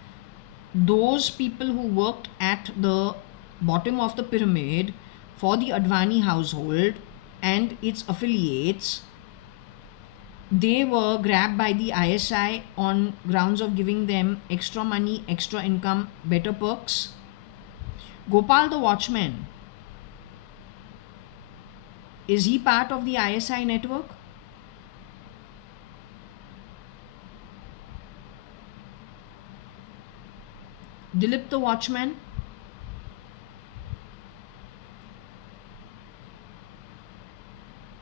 those people who worked at the bottom of the pyramid for the Advani household and its affiliates. They were grabbed by the ISI on grounds of giving them extra money, extra income, better perks. Gopal the watchman, is he part of the ISI network? Dilip the watchman?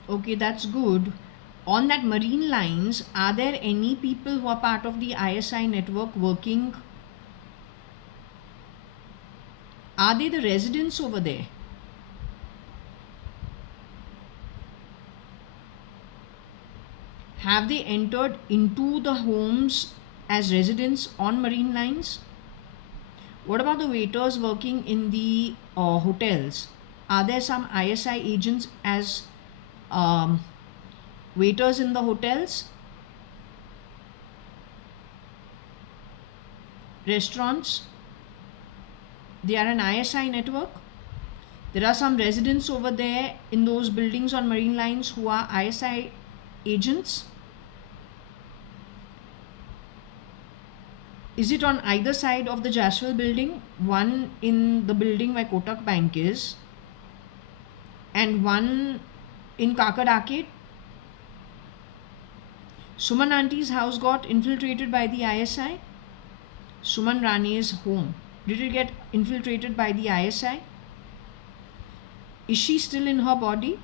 Okay, that's good. On that marine lines, are there any people who are part of the ISI network working? Are they the residents over there? Have they entered into the homes as residents on marine lines? What about the waiters working in the hotels? Are there some ISI agents as um, waiters in the hotels, restaurants? They are an ISI network. There are some residents over there in those buildings on marine lines who are ISI agents. Is it on either side of the Jaswal building? One in the building where Kotak Bank is, and one in Kakad Arcade. Suman Auntie's house got infiltrated by the ISI. Suman Rani's home, did it get infiltrated by the ISI? Is she still in her body?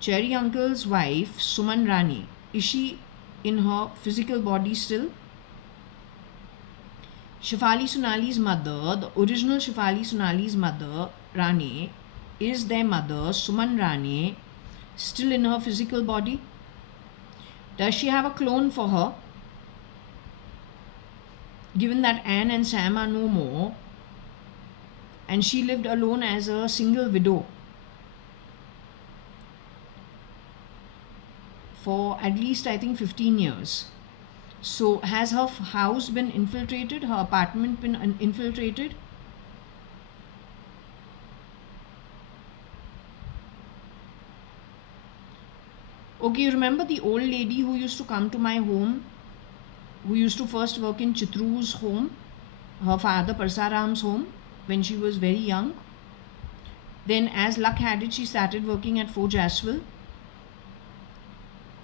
Cherry Uncle's wife, Suman Rani, is she in her physical body still? Shefali Sonali's mother, the original Shefali Sonali's mother, Rani, is their mother, Suman Rani, still in her physical body? Does she have a clone for her? Given that Anne and Sam are no more, and she lived alone as a single widow for at least, I think, 15 years. So has her house been infiltrated, her apartment been infiltrated? Okay, you remember the old lady who used to come to my home, who used to first work in Chitru's home, her father Parsaram's home, when she was very young? Then, as luck had it, she started working at Fort Jaswal.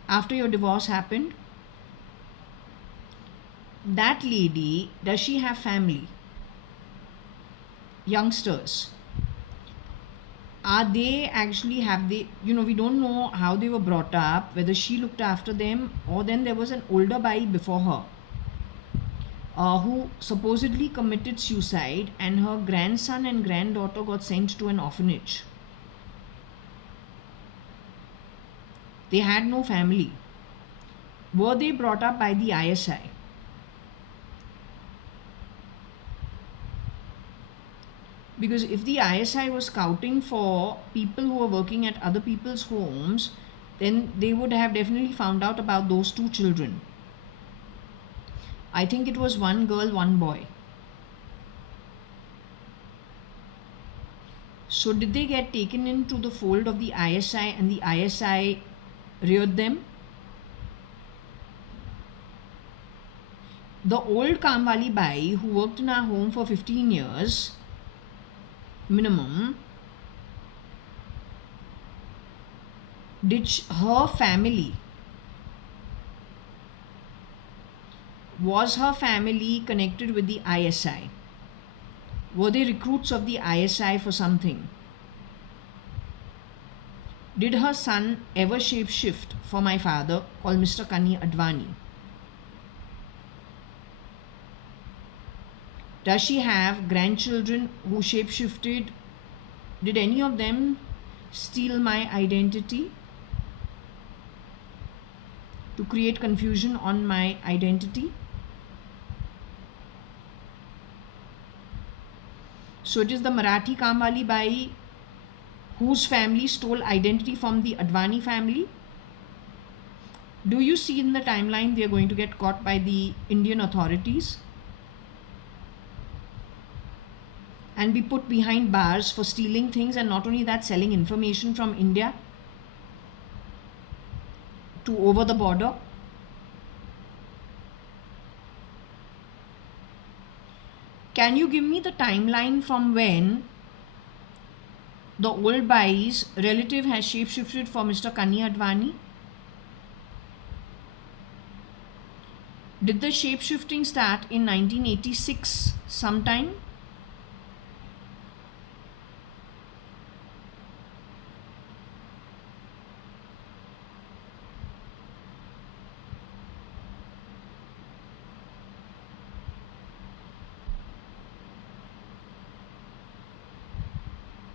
After your divorce happened, that lady, does she have family? Youngsters, are they actually, have they, we don't know how they were brought up, whether she looked after them, or then there was an older bai before her who supposedly committed suicide, and her grandson and granddaughter got sent to an orphanage. They had no family. Were they brought up by the ISI? Because if the ISI was scouting for people who were working at other people's homes, then they would have definitely found out about those two children. I think it was one girl, one boy. So did they get taken into the fold of the ISI and the ISI reared them? The old Kamwali Bai who worked in our home for 15 years minimum, did her family, was her family connected with the ISI? Were they recruits of the ISI for something? Did her son ever shapeshift for my father, called Mr. JAYA.ADVANI? Does she have grandchildren who shapeshifted? Did any of them steal my identity to create confusion on my identity? So it is the Marathi Kamwali Bai whose family stole identity from the Advani family. Do you see in the timeline they are going to get caught by the Indian authorities and be put behind bars for stealing things, and not only that, selling information from India to over the border? Can you give me the timeline from when the old Bai's relative has shapeshifted for Mr. JAYA.ADVANI? Did the shapeshifting start in 1986 sometime?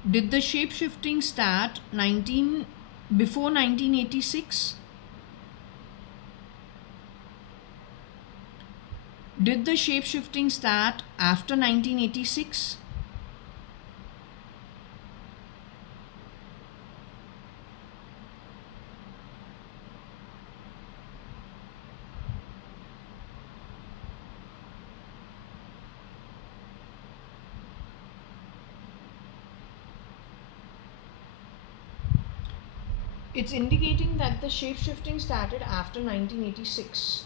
Did the shape-shifting start before 1986? Did the shape-shifting start after 1986? It's indicating that the shape-shifting started after 1986.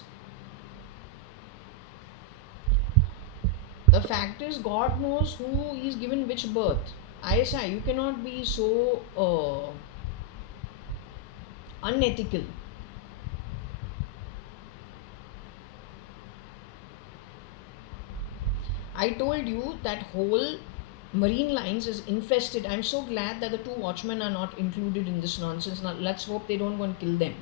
The fact is, God knows who is given which birth. ISI, you cannot be so unethical. I told you that whole marine lines is infested. I'm so glad that the two watchmen are not included in this nonsense. Now let's hope they don't go and kill them.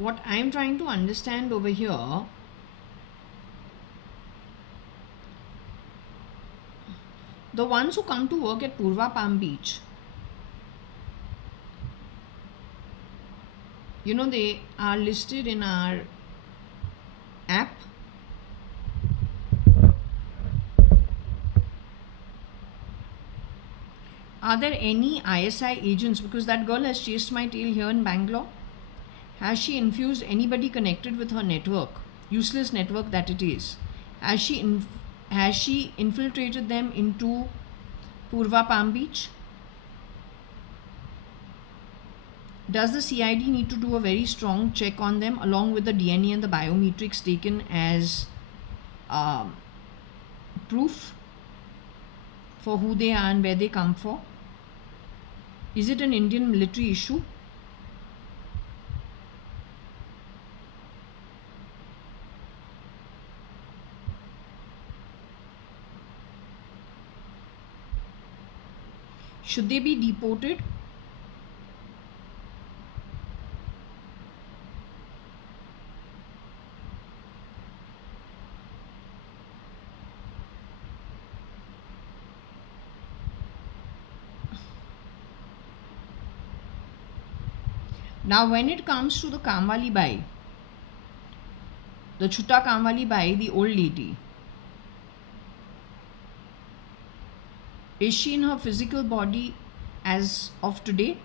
What I'm trying to understand over here, the ones who come to work at Purva Palm Beach, you know, they are listed in our app. Are there any ISI agents? Because that girl has chased my tail here in Bangalore. Has she infused anybody connected with her network? Useless network that it is. Has she infiltrated them into Purva Palm Beach? Does the CID need to do a very strong check on them along with the DNA and the biometrics taken as proof for who they are and where they come from? Is it an Indian military issue? Should they be deported? Now, when it comes to the Kamwali Bai, the Chutta Kamwali Bai, the old lady, is she in her physical body as of today?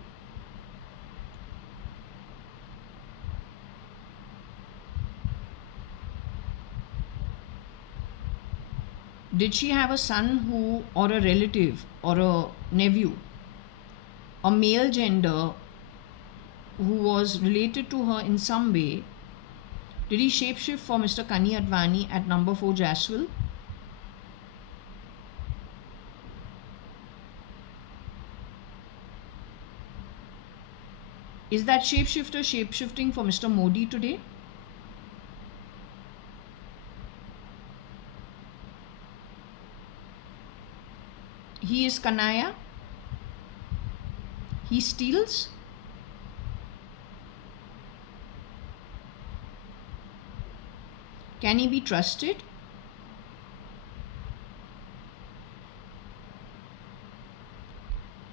Did she have a son who, or a relative, or a nephew, a male gender who was related to her in some way? Did he shapeshift for Mr. JAYA.ADVANI at number 4 Jaswell? Is that shapeshifter shapeshifting for Mr. Modi today? He is Kanaya. He steals. Can he be trusted?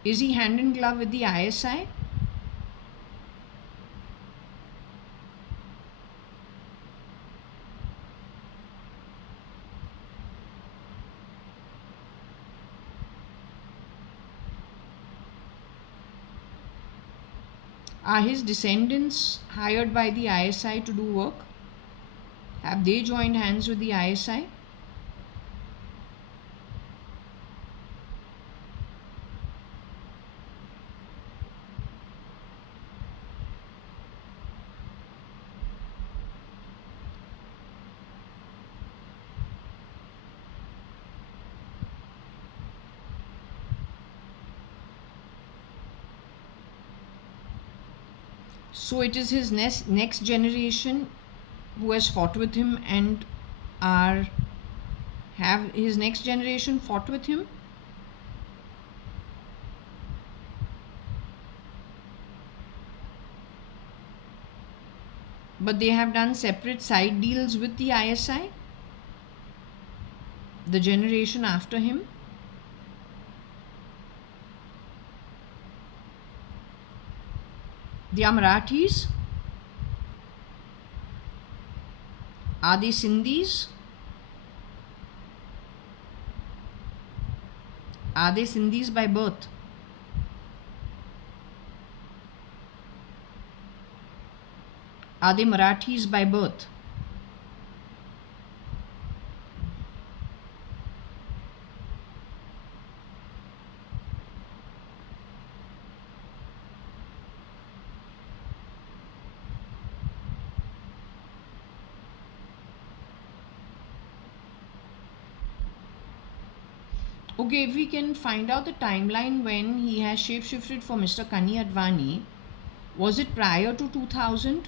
Is he hand in glove with the ISI? Are his descendants hired by the ISI to do work? Have they joined hands with the ISI? So it is his next generation who has fought with him and are have his next generation fought with him? But they have done separate side deals with the ISI, the generation after him. They are Marathis. Are they Sindhis? Are they Sindhis by birth? Are they Marathis by birth? Okay, if we can find out the timeline when he has shapeshifted for Mr. JAYA.ADVANI, was it prior to 2000?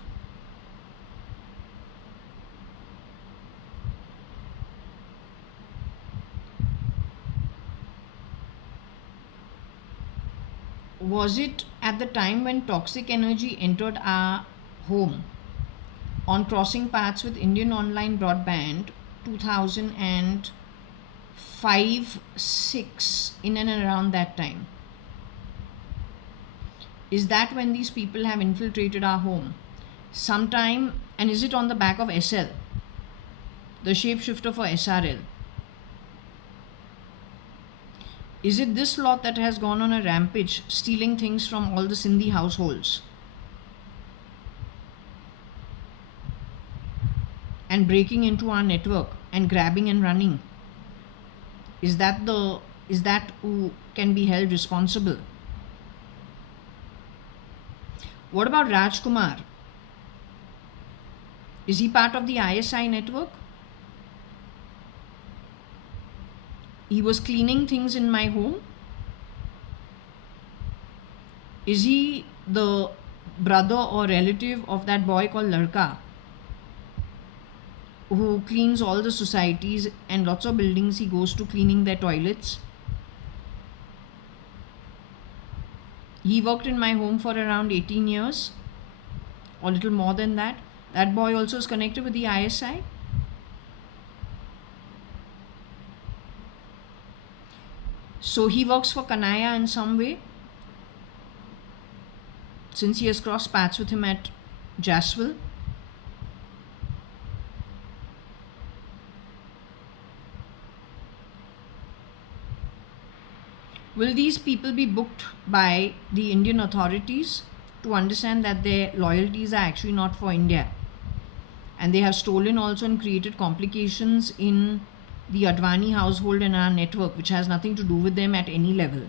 Was it at the time when toxic energy entered our home on crossing paths with Indian online broadband 2005 6, in and around that time? Is that when these people have infiltrated our home? Sometime, and is it on the back of SL, the shapeshifter for SRL? Is it this lot that has gone on a rampage, stealing things from all the Sindhi households and breaking into our network and grabbing and running? Is that who can be held responsible? What about Rajkumar? Is he part of the ISI network? He was cleaning things in my home. Is he the brother or relative of that boy called Larka, who cleans all the societies and lots of buildings he goes to cleaning their toilets? He worked in my home for around 18 years or little more than that. That boy also is connected with the ISI. So he works for Kanaya in some way, since he has crossed paths with him at Jaswell. Will these people be booked by the Indian authorities to understand that their loyalties are actually not for India? And they have stolen also and created complications in the Advani household and our network, which has nothing to do with them at any level.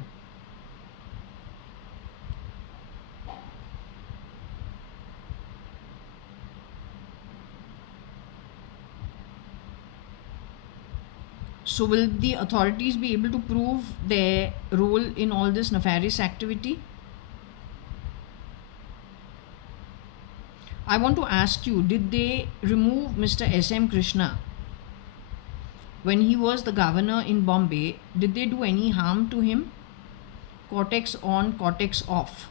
So will the authorities be able to prove their role in all this nefarious activity? I want to ask you, did they remove Mr. S.M. Krishna when he was the governor in Bombay? Did they do any harm to him? Cortex on, cortex off.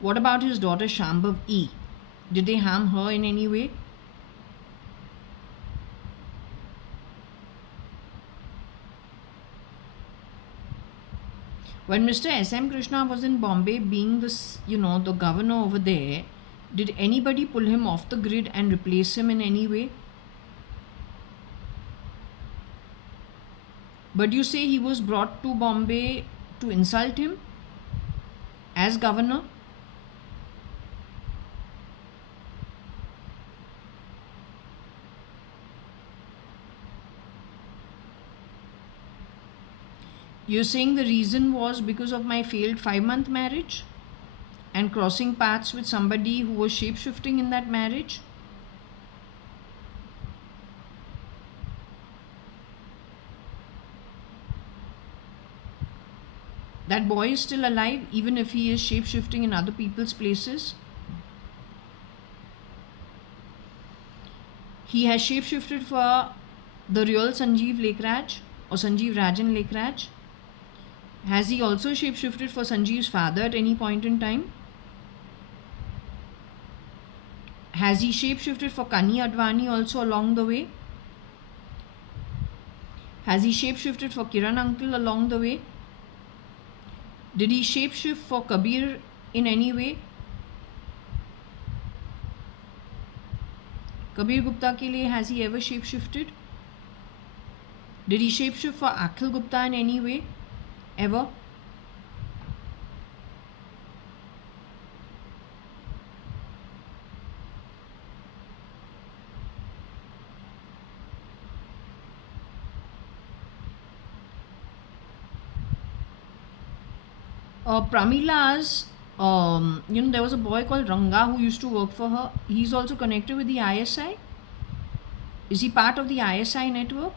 What about his daughter Shambhav E? Did they harm her in any way? When Mr. S.M. Krishna was in Bombay, being this, the governor over there, did anybody pull him off the grid and replace him in any way? But you say he was brought to Bombay to insult him as governor? You're saying the reason was because of my failed 5-month marriage and crossing paths with somebody who was shape-shifting in that marriage? That boy is still alive even if he is shape-shifting in other people's places. He has shape-shifted for the real Sanjeev Lekraj or Sanjeev Rajan Lekraj. Has he also shape-shifted for Sanjeev's father at any point in time? Has he shape-shifted for I-Advani also along the way? Has he shape-shifted for Kiran uncle along the way? Did he shape-shift for Kabir in any way? Kabir Gupta ke liye has he ever shape-shifted? Did he shape-shift for Akhil Gupta in any way? Ever? Pramila's, there was a boy called Ranga who used to work for her. He's also connected with the ISI. Is he part of the ISI network?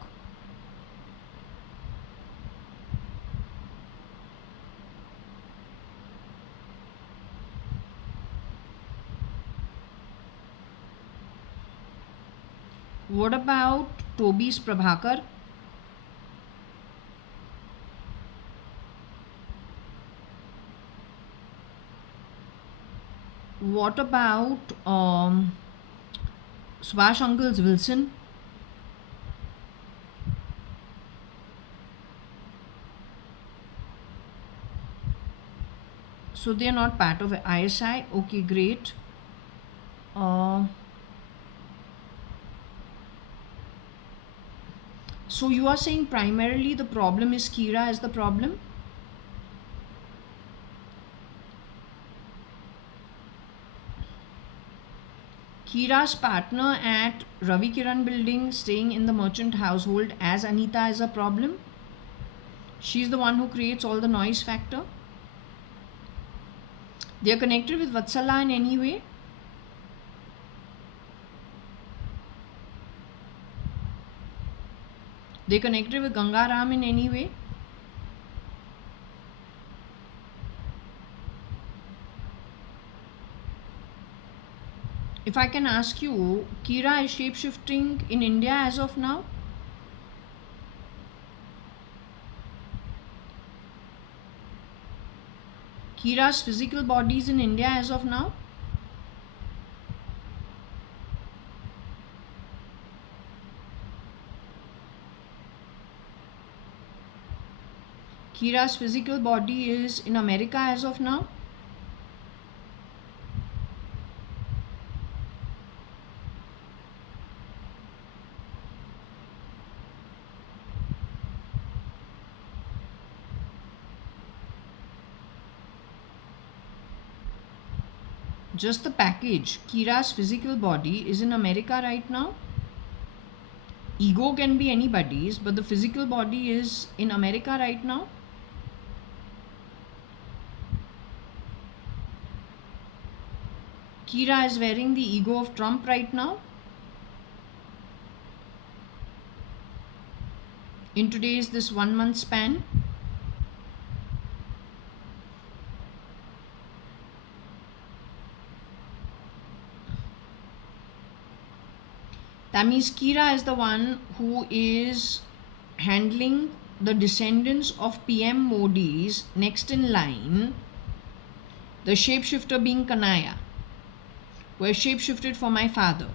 What about Toby's Prabhakar? What about Subhash Uncle's Wilson? So they are not part of ISI. Okay, great. So you are saying primarily the problem is Kira is the problem? Kira's partner at Ravi Kiran building staying in the merchant household as Anita is a problem? She's the one who creates all the noise factor? They are connected with Vatsala in any way? They connected with Gangaram in any way? If I can ask you, Kira is shape-shifting in India as of now? Kira's physical body is in India as of now? Kira's physical body is in America as of now? Just the package. Kira's physical body is in America right now? Ego can be anybody's, but the physical body is in America right now? Kira is wearing the ego of Trump right now? In today's this 1 month span? That means Kira is the one who is handling the descendants of PM Modi's next in line, the shapeshifter being Kanaya, who has shapeshifted for my father,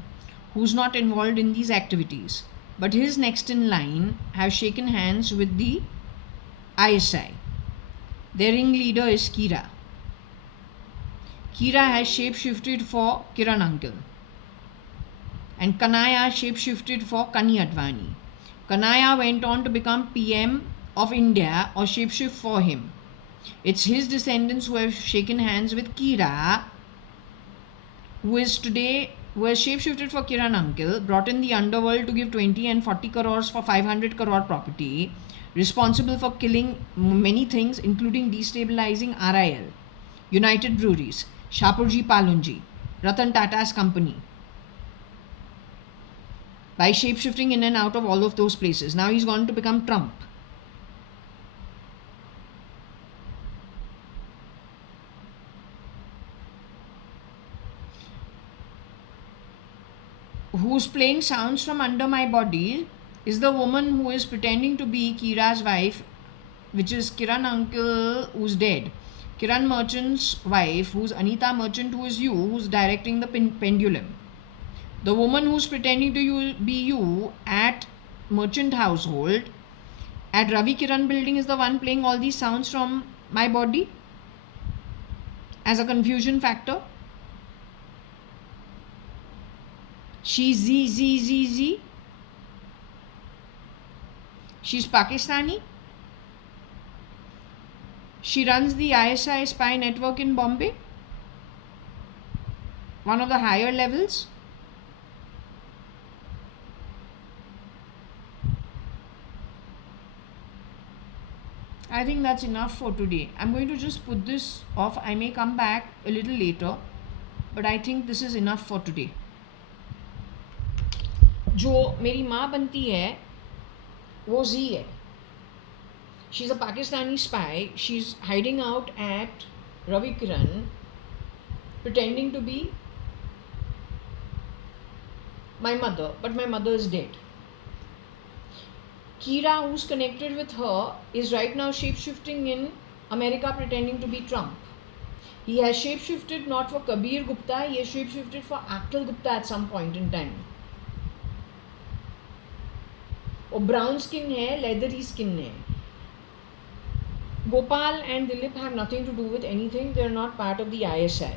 who's not involved in these activities, but his next in line have shaken hands with the ISI. Their ringleader is Kira. Kira has shapeshifted for Kiran uncle. And Kanaya shapeshifted for I-Advani. Kanaya went on to become PM of India or shapeshift for him. It's his descendants who have shaken hands with Kira, who has shapeshifted for Kiran uncle, brought in the underworld to give 20 and 40 crores for 500 crore property, responsible for killing many things including destabilizing RIL, United Breweries, Shapurji Palunji, Ratan Tata's company, by shapeshifting in and out of all of those places. Now he's gone to become Trump. who's playing sounds from under my body is the woman who is pretending to be Kira's wife, which is Kiran uncle who's dead. Kiran Merchant's wife, who's Anita Merchant, who is you, who's directing the pendulum. The woman who's pretending to be you at Merchant household, at Ravi Kiran building, is the one playing all these sounds from my body as a confusion factor. She's Z. She's Pakistani. She runs the ISI spy network in Bombay, one of the higher levels. I think that's enough for today. I'm going to just put this off. I may come back a little later, but I think this is enough for today. जो मेरी माँ बनती है वो Z है. She's a Pakistani spy. She's hiding out at Ravi Kiran, pretending to be my mother, but my mother is dead. Kira, who's connected with her, is right now shape-shifting in America, pretending to be Trump. He has shape-shifted not for Kabir Gupta, he has shape-shifted for Akhil Gupta at some point in time. वो brown skin है, leathery skin है. Gopal and Dilip have nothing to do with anything. They are not part of the ISI.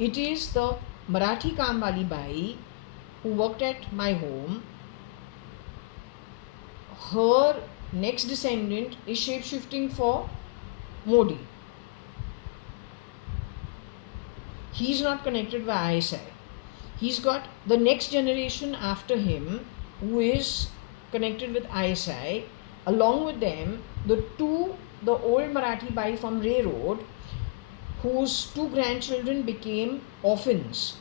It is the Marathi Kamwali Bai who worked at my home. Her next descendant is shape-shifting for Modi. He's not connected with ISI. He's got the next generation after him who is connected with ISI. Along with them, the old Marathi Bai from Railroad, whose two grandchildren became orphans.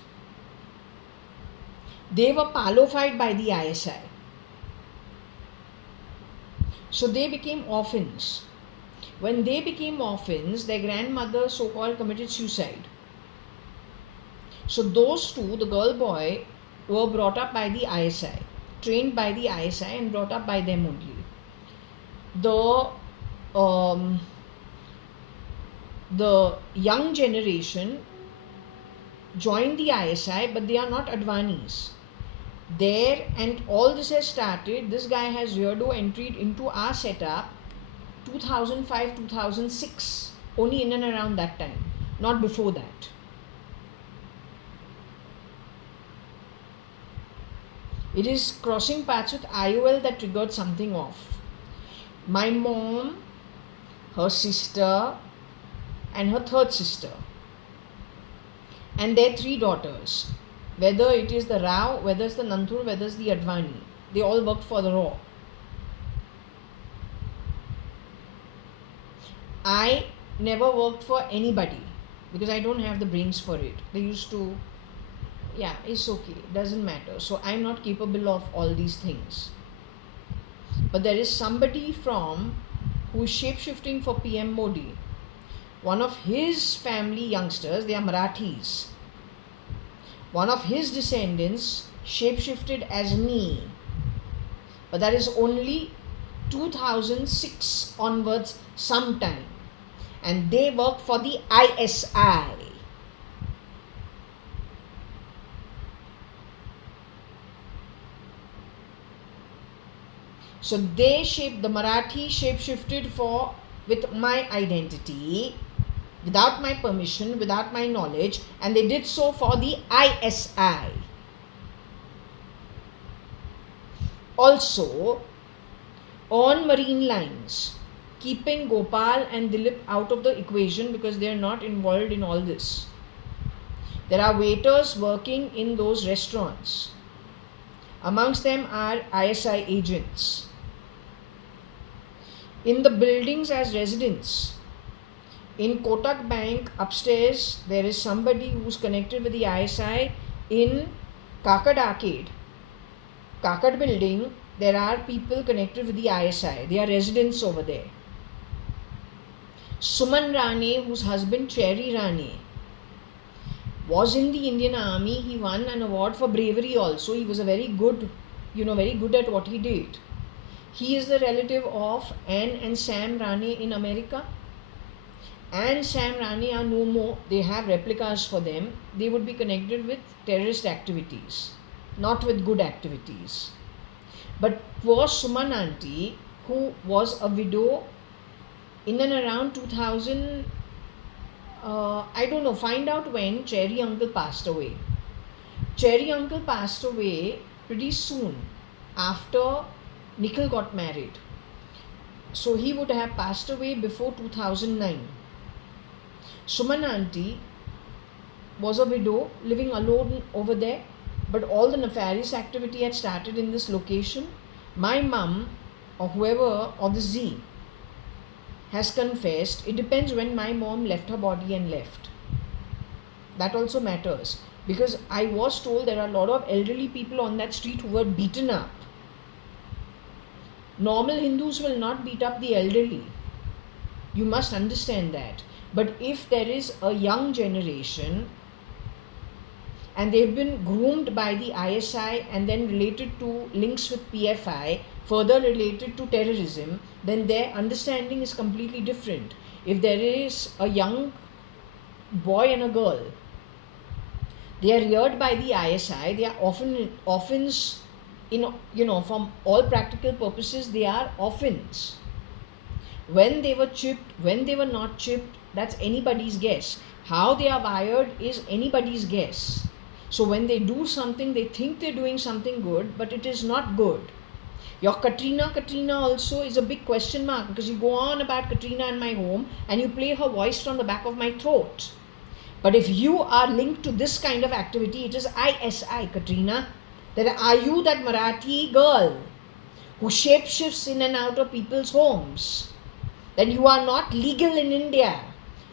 They were palofied by the ISI. So they became orphans. When they became orphans, their grandmother so-called committed suicide. So those two, the girl boy, were brought up by the ISI, trained by the ISI and brought up by them only. The young generation joined the ISI, but they are not Advanis. There, and all this has started, this guy has weirdo entered into our setup 2005-2006, only in and around that time, not before that. It is crossing paths with IOL that triggered something off. My mom, her sister, and her third sister, and their three daughters, whether it is the Rao, whether it's the Nanthur, whether it's the Advani, they all worked for the Raw. I never worked for anybody because I don't have the brains for it. They used to, yeah, it's okay, doesn't matter. So I'm not capable of all these things. But there is somebody who is shape-shifting for PM Modi. One of his family youngsters, they are Marathis. One of his descendants shape-shifted as me. But that is only 2006 onwards sometime. And they work for the ISI. So the Marathi shape-shifted with my identity, without my permission, without my knowledge, and they did so for the ISI. Also, on marine lines, keeping Gopal and Dilip out of the equation because they are not involved in all this. There are waiters working in those restaurants. Amongst them are ISI agents. In the buildings as residents, in Kotak Bank upstairs, there is somebody who's connected with the ISI. In Kakad Arcade, Kakad building, there are people connected with the ISI. They are residents over there. Suman Rane, whose husband Cherry Rane, was in the Indian Army. He won an award for bravery also. He was a very good, very good at what he did. He is the relative of Anne and Sam Rane in America. Anne and Sam Rane are no more. They have replicas for them. They would be connected with terrorist activities, not with good activities. But poor Suman auntie, who was a widow in and around 2000, I don't know, find out when Cherry uncle passed away. Cherry uncle passed away pretty soon after Nikhil got married. So he would have passed away before 2009. Suman auntie was a widow living alone over there, but all the nefarious activity had started in this location. My mum, or whoever, or the Z, has confessed. It depends when my mom left her body and left. That also matters, because I was told there are a lot of elderly people on that street who were beaten up. Normal Hindus will not beat up the elderly. You must understand that. But if there is a young generation and they've been groomed by the ISI and then related to links with PFI, further related to terrorism, then their understanding is completely different. If there is a young boy and a girl, they are reared by the ISI, they are often orphans, from all practical purposes, they are orphans. When they were chipped, when they were not chipped, that's anybody's guess. How they are wired is anybody's guess. So when they do something, they think they're doing something good, but it is not good. Your Katrina also is a big question mark, because you go on about Katrina in my home and you play her voice from the back of my throat. But if you are linked to this kind of activity, it is ISI, Katrina. Then are you that Marathi girl who shapeshifts in and out of people's homes? Then you are not legal in India.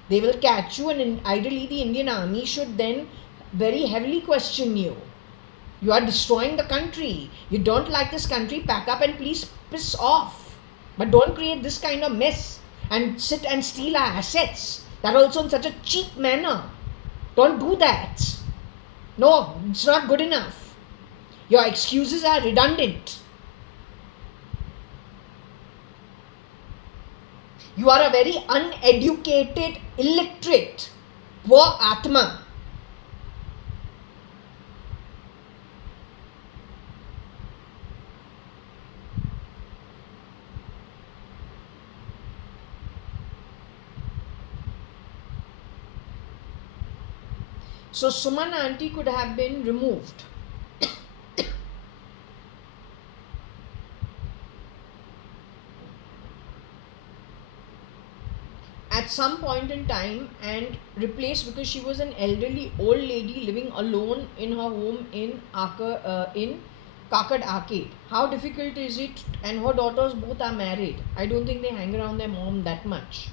They will catch you, and ideally the Indian Army should then very heavily question you. You are destroying the country. You don't like this country, pack up and please piss off. But don't create this kind of mess and sit and steal our assets. That also in such a cheap manner. Don't do that. No, it's not good enough. Your excuses are redundant. You are a very uneducated, illiterate, poor Atma. So Suman auntie could have been removed. At some point in time and replaced, because she was an elderly old lady living alone in her home in Kakad Arcade. How difficult is it? And her daughters both are married. I don't think they hang around their mom that much.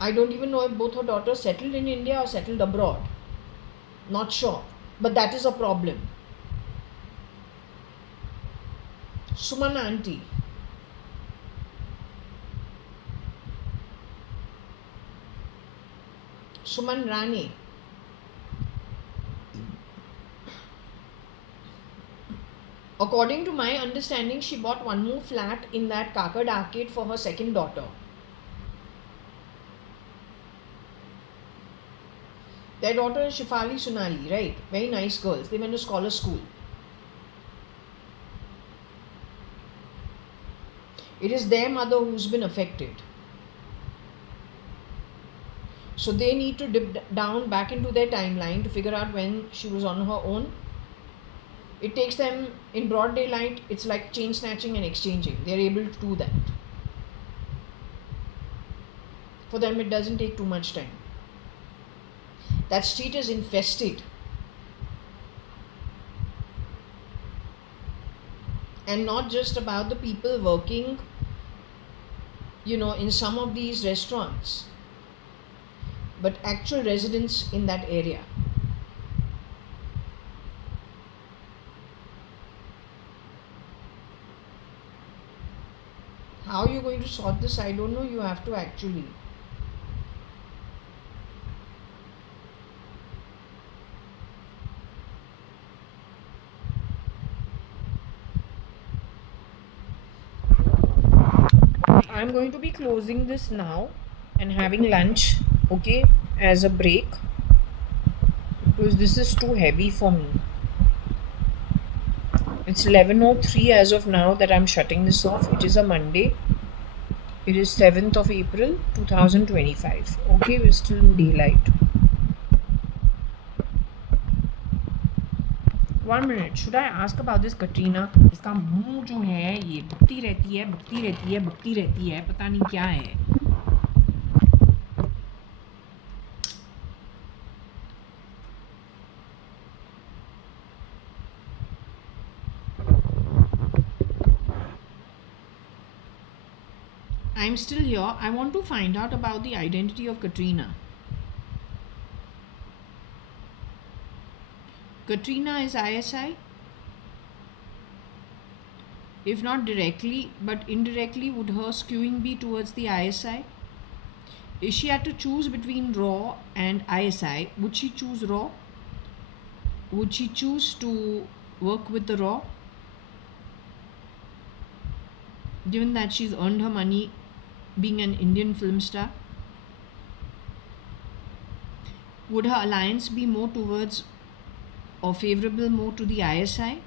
I don't even know if both her daughters settled in India or settled abroad. Not sure. But that is a problem. Suman auntie. Suman Rane. According to my understanding, she bought one more flat in that Kakad Arcade for her second daughter. Their daughter is Shifali Sunali, right? Very nice girls. They went to scholar school. It is their mother who's been affected. So they need to dip down back into their timeline to figure out when she was on her own. It takes them in broad daylight. It's like chain snatching and exchanging. They're able to do that. For them, it doesn't take too much time. That street is infested. And not just about the people working, in some of these restaurants, but actual residents in that area. How are you going to sort this? I don't know. You have to actually. I'm going to be closing this now and having lunch, okay, as a break, because this is too heavy for me. It's 11:03 as of now that I'm shutting this off. It is a Monday. It is 7th of April 2025. Okay, we're still in daylight. 1 minute. Should I ask about this Katrina? इसका मुंह जो है ये बकती रहती है, बकती रहती है, बकती रहती है, पता नहीं क्या है. I'm still here. I want to find out about the identity of Katrina. Katrina is ISI? If not directly, but indirectly, would her skewing be towards the ISI? If she had to choose between Raw and ISI, would she choose Raw? Would she choose to work with the Raw? Given that she's earned her money being an Indian film star? Would her alliance be more towards or favorable more to the ISI?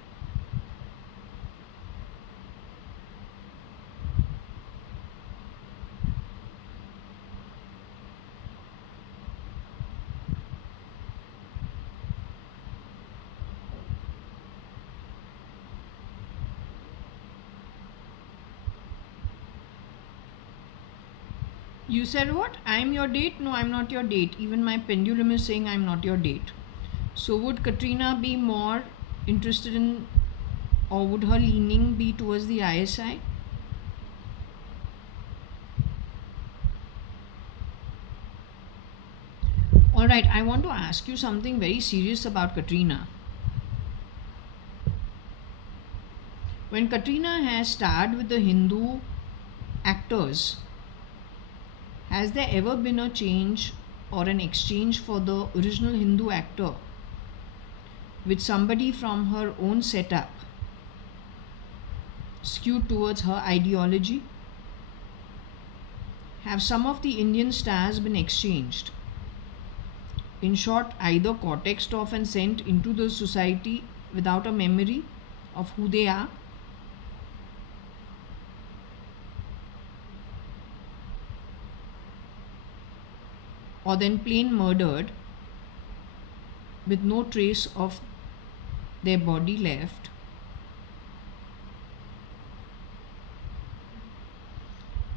You said what? I'm your date? No, I'm not your date. Even my pendulum is saying I'm not your date. So would Katrina be more interested in, or would her leaning be towards the ISI? Alright, I want to ask you something very serious about Katrina. When Katrina has starred with the Hindu actors, has there ever been a change or an exchange for the original Hindu actor with somebody from her own setup skewed towards her ideology? Have some of the Indian stars been exchanged? In short, either cortexed off and sent into the society without a memory of who they are? Or then plain murdered with no trace of their body left,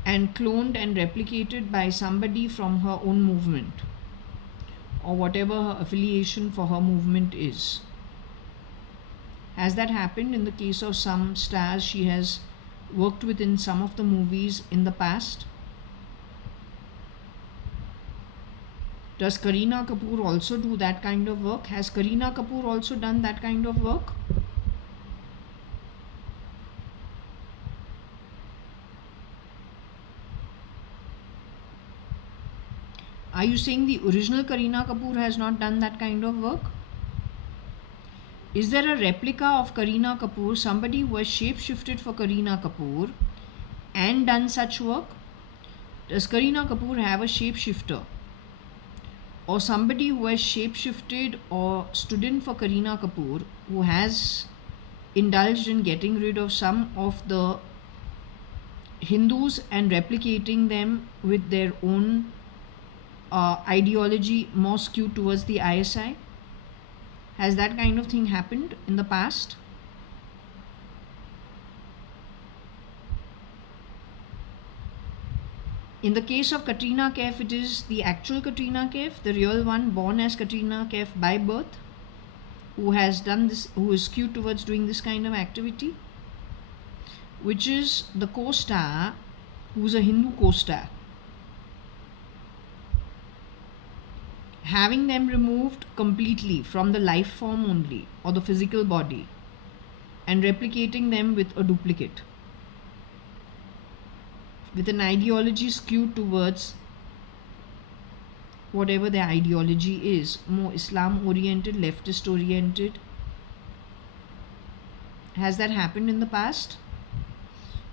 and cloned and replicated by somebody from her own movement or whatever her affiliation for her movement is. Has that happened in the case of some stars she has worked with in some of the movies in the past? Does Kareena Kapoor also do that kind of work? Has Kareena Kapoor also done that kind of work? Are you saying the original Kareena Kapoor has not done that kind of work? Is there a replica of Kareena Kapoor, somebody who has shapeshifted for Kareena Kapoor and done such work? Does Kareena Kapoor have a shapeshifter? Or somebody who has shapeshifted or stood in for Kareena Kapoor, who has indulged in getting rid of some of the Hindus and replicating them with their own ideology more skewed towards the ISI? Has that kind of thing happened in the past? In the case of Katrina Kaif, it is the actual Katrina Kaif, the real one, born as Katrina Kaif by birth, who has done this, who is skewed towards doing this kind of activity, which is the co-star who's a Hindu co-star. Having them removed completely from the life form only, or the physical body, and replicating them with a duplicate, with an ideology skewed towards whatever their ideology is, more Islam oriented, leftist oriented. Has that happened in the past?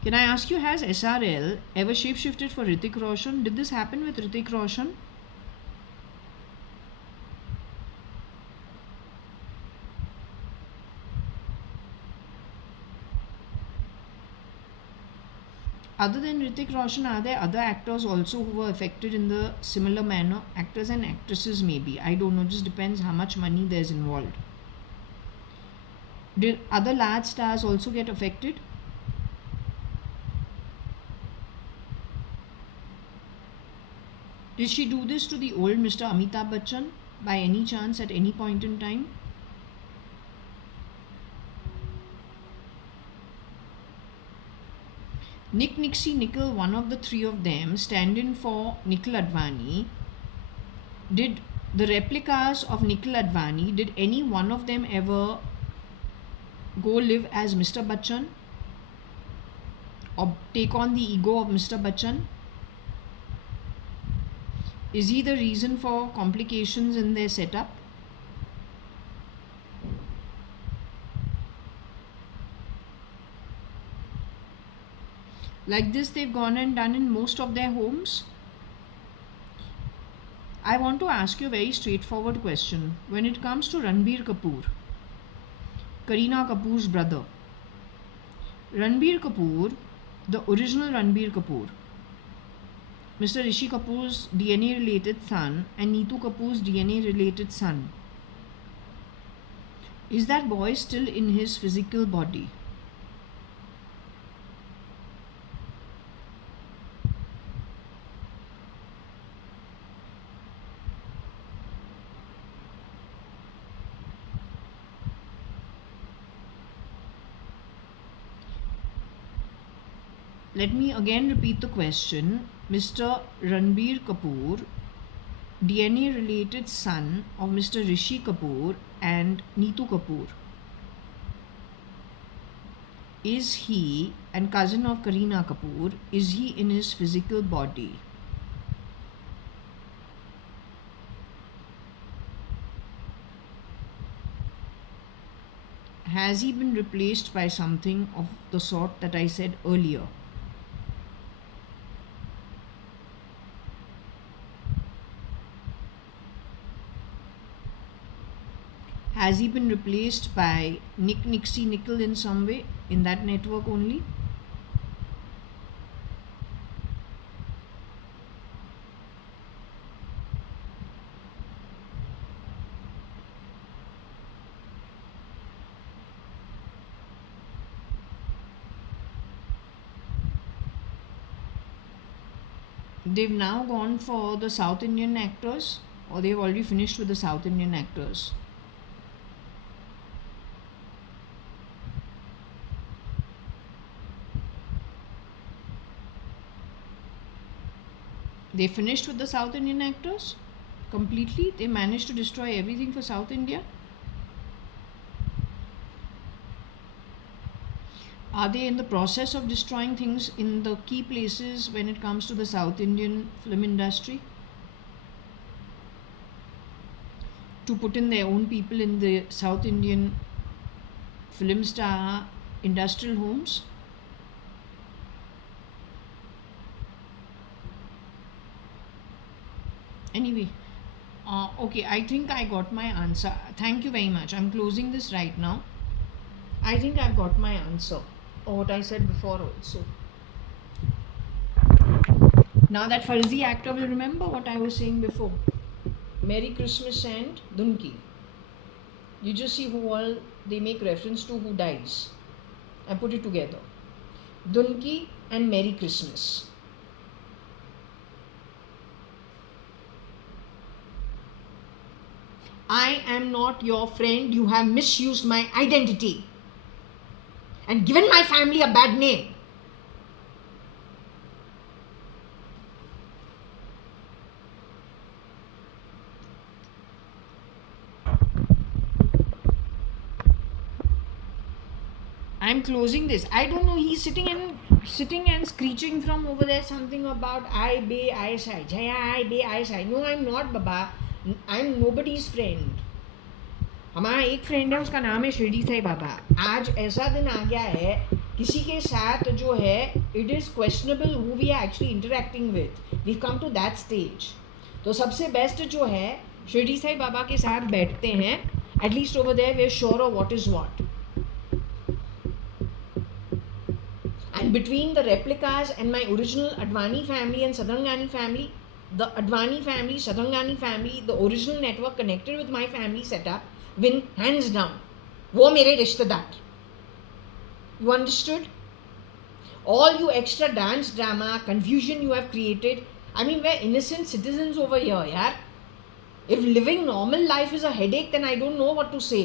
Can I ask you, has SRL ever shapeshifted for Hrithik Roshan? Did this happen with Hrithik Roshan? Other than Hrithik Roshan, are there other actors also who were affected in the similar manner? Actors and actresses, maybe. I don't know. Just depends how much money there's involved. Did other large stars also get affected? Did she do this to the old Mr. Amitabh Bachchan by any chance at any point in time? Nick, Nixie, Nikhil, one of the three of them, stand in for Nikhil Advani. Did the replicas of Nikhil Advani, did any one of them ever go live as Mr. Bachchan or take on the ego of Mr. Bachchan? Is he the reason for complications in their setup? Like this, they've gone and done in most of their homes. I want to ask you a very straightforward question. When it comes to Ranbir Kapoor, Kareena Kapoor's brother, Ranbir Kapoor, the original Ranbir Kapoor, Mr. Rishi Kapoor's DNA related son, and Neetu Kapoor's DNA related son, is that boy still in his physical body? Let me again repeat the question. Mr. Ranbir Kapoor, DNA related son of Mr. Rishi Kapoor and Neetu Kapoor, is he, and cousin of Kareena Kapoor, is he in his physical body? Has he been replaced by something of the sort that I said earlier? Has he been replaced by Nick, Nixie, Nikhil in some way in that network only? They've now gone for the South Indian actors, or they've already finished with the South Indian actors? They finished with the South Indian actors completely? They managed to destroy everything for South India? Are they in the process of destroying things in the key places when it comes to the South Indian film industry? To put in their own people in the South Indian film star industrial homes? Anyway, okay, I think I got my answer. Thank you very much. I'm closing this right now. I think I've got my answer, or what I said before also. Now that Farzi actor will remember what I was saying before. Merry Christmas and Dunki. You just see who all they make reference to who dies. I put it together. Dunki and Merry Christmas. I am not your friend. You have misused my identity and given my family a bad name. I'm closing this. I don't know. He's sitting and screeching from over there something about I-Bay-I-Sai. Jaya I-Bay-I-Sai. No, I'm not, Baba. I'm nobody's friend. हमारा एक friend है, उसका नाम है शिरडी साई बाबा. आज ऐसा दिन आ गया है किसी के साथ जो है it is questionable who we are actually interacting with, we come to that stage. तो सबसे बेस्ट जो है शिरडी साई बाबा के साथ बैठते हैं. At least over there we are sure of what is what. And between the replicas and my original Advani family and Sadhangani family, the Advani family, Sadhangani family, the original network connected with my family setup, win hands down. वो मेरे रिश्तेदार. You understood? All you extra dance drama, confusion you have created. I mean, we're innocent citizens over here, yaar. If living normal life is a headache, then I don't know what to say.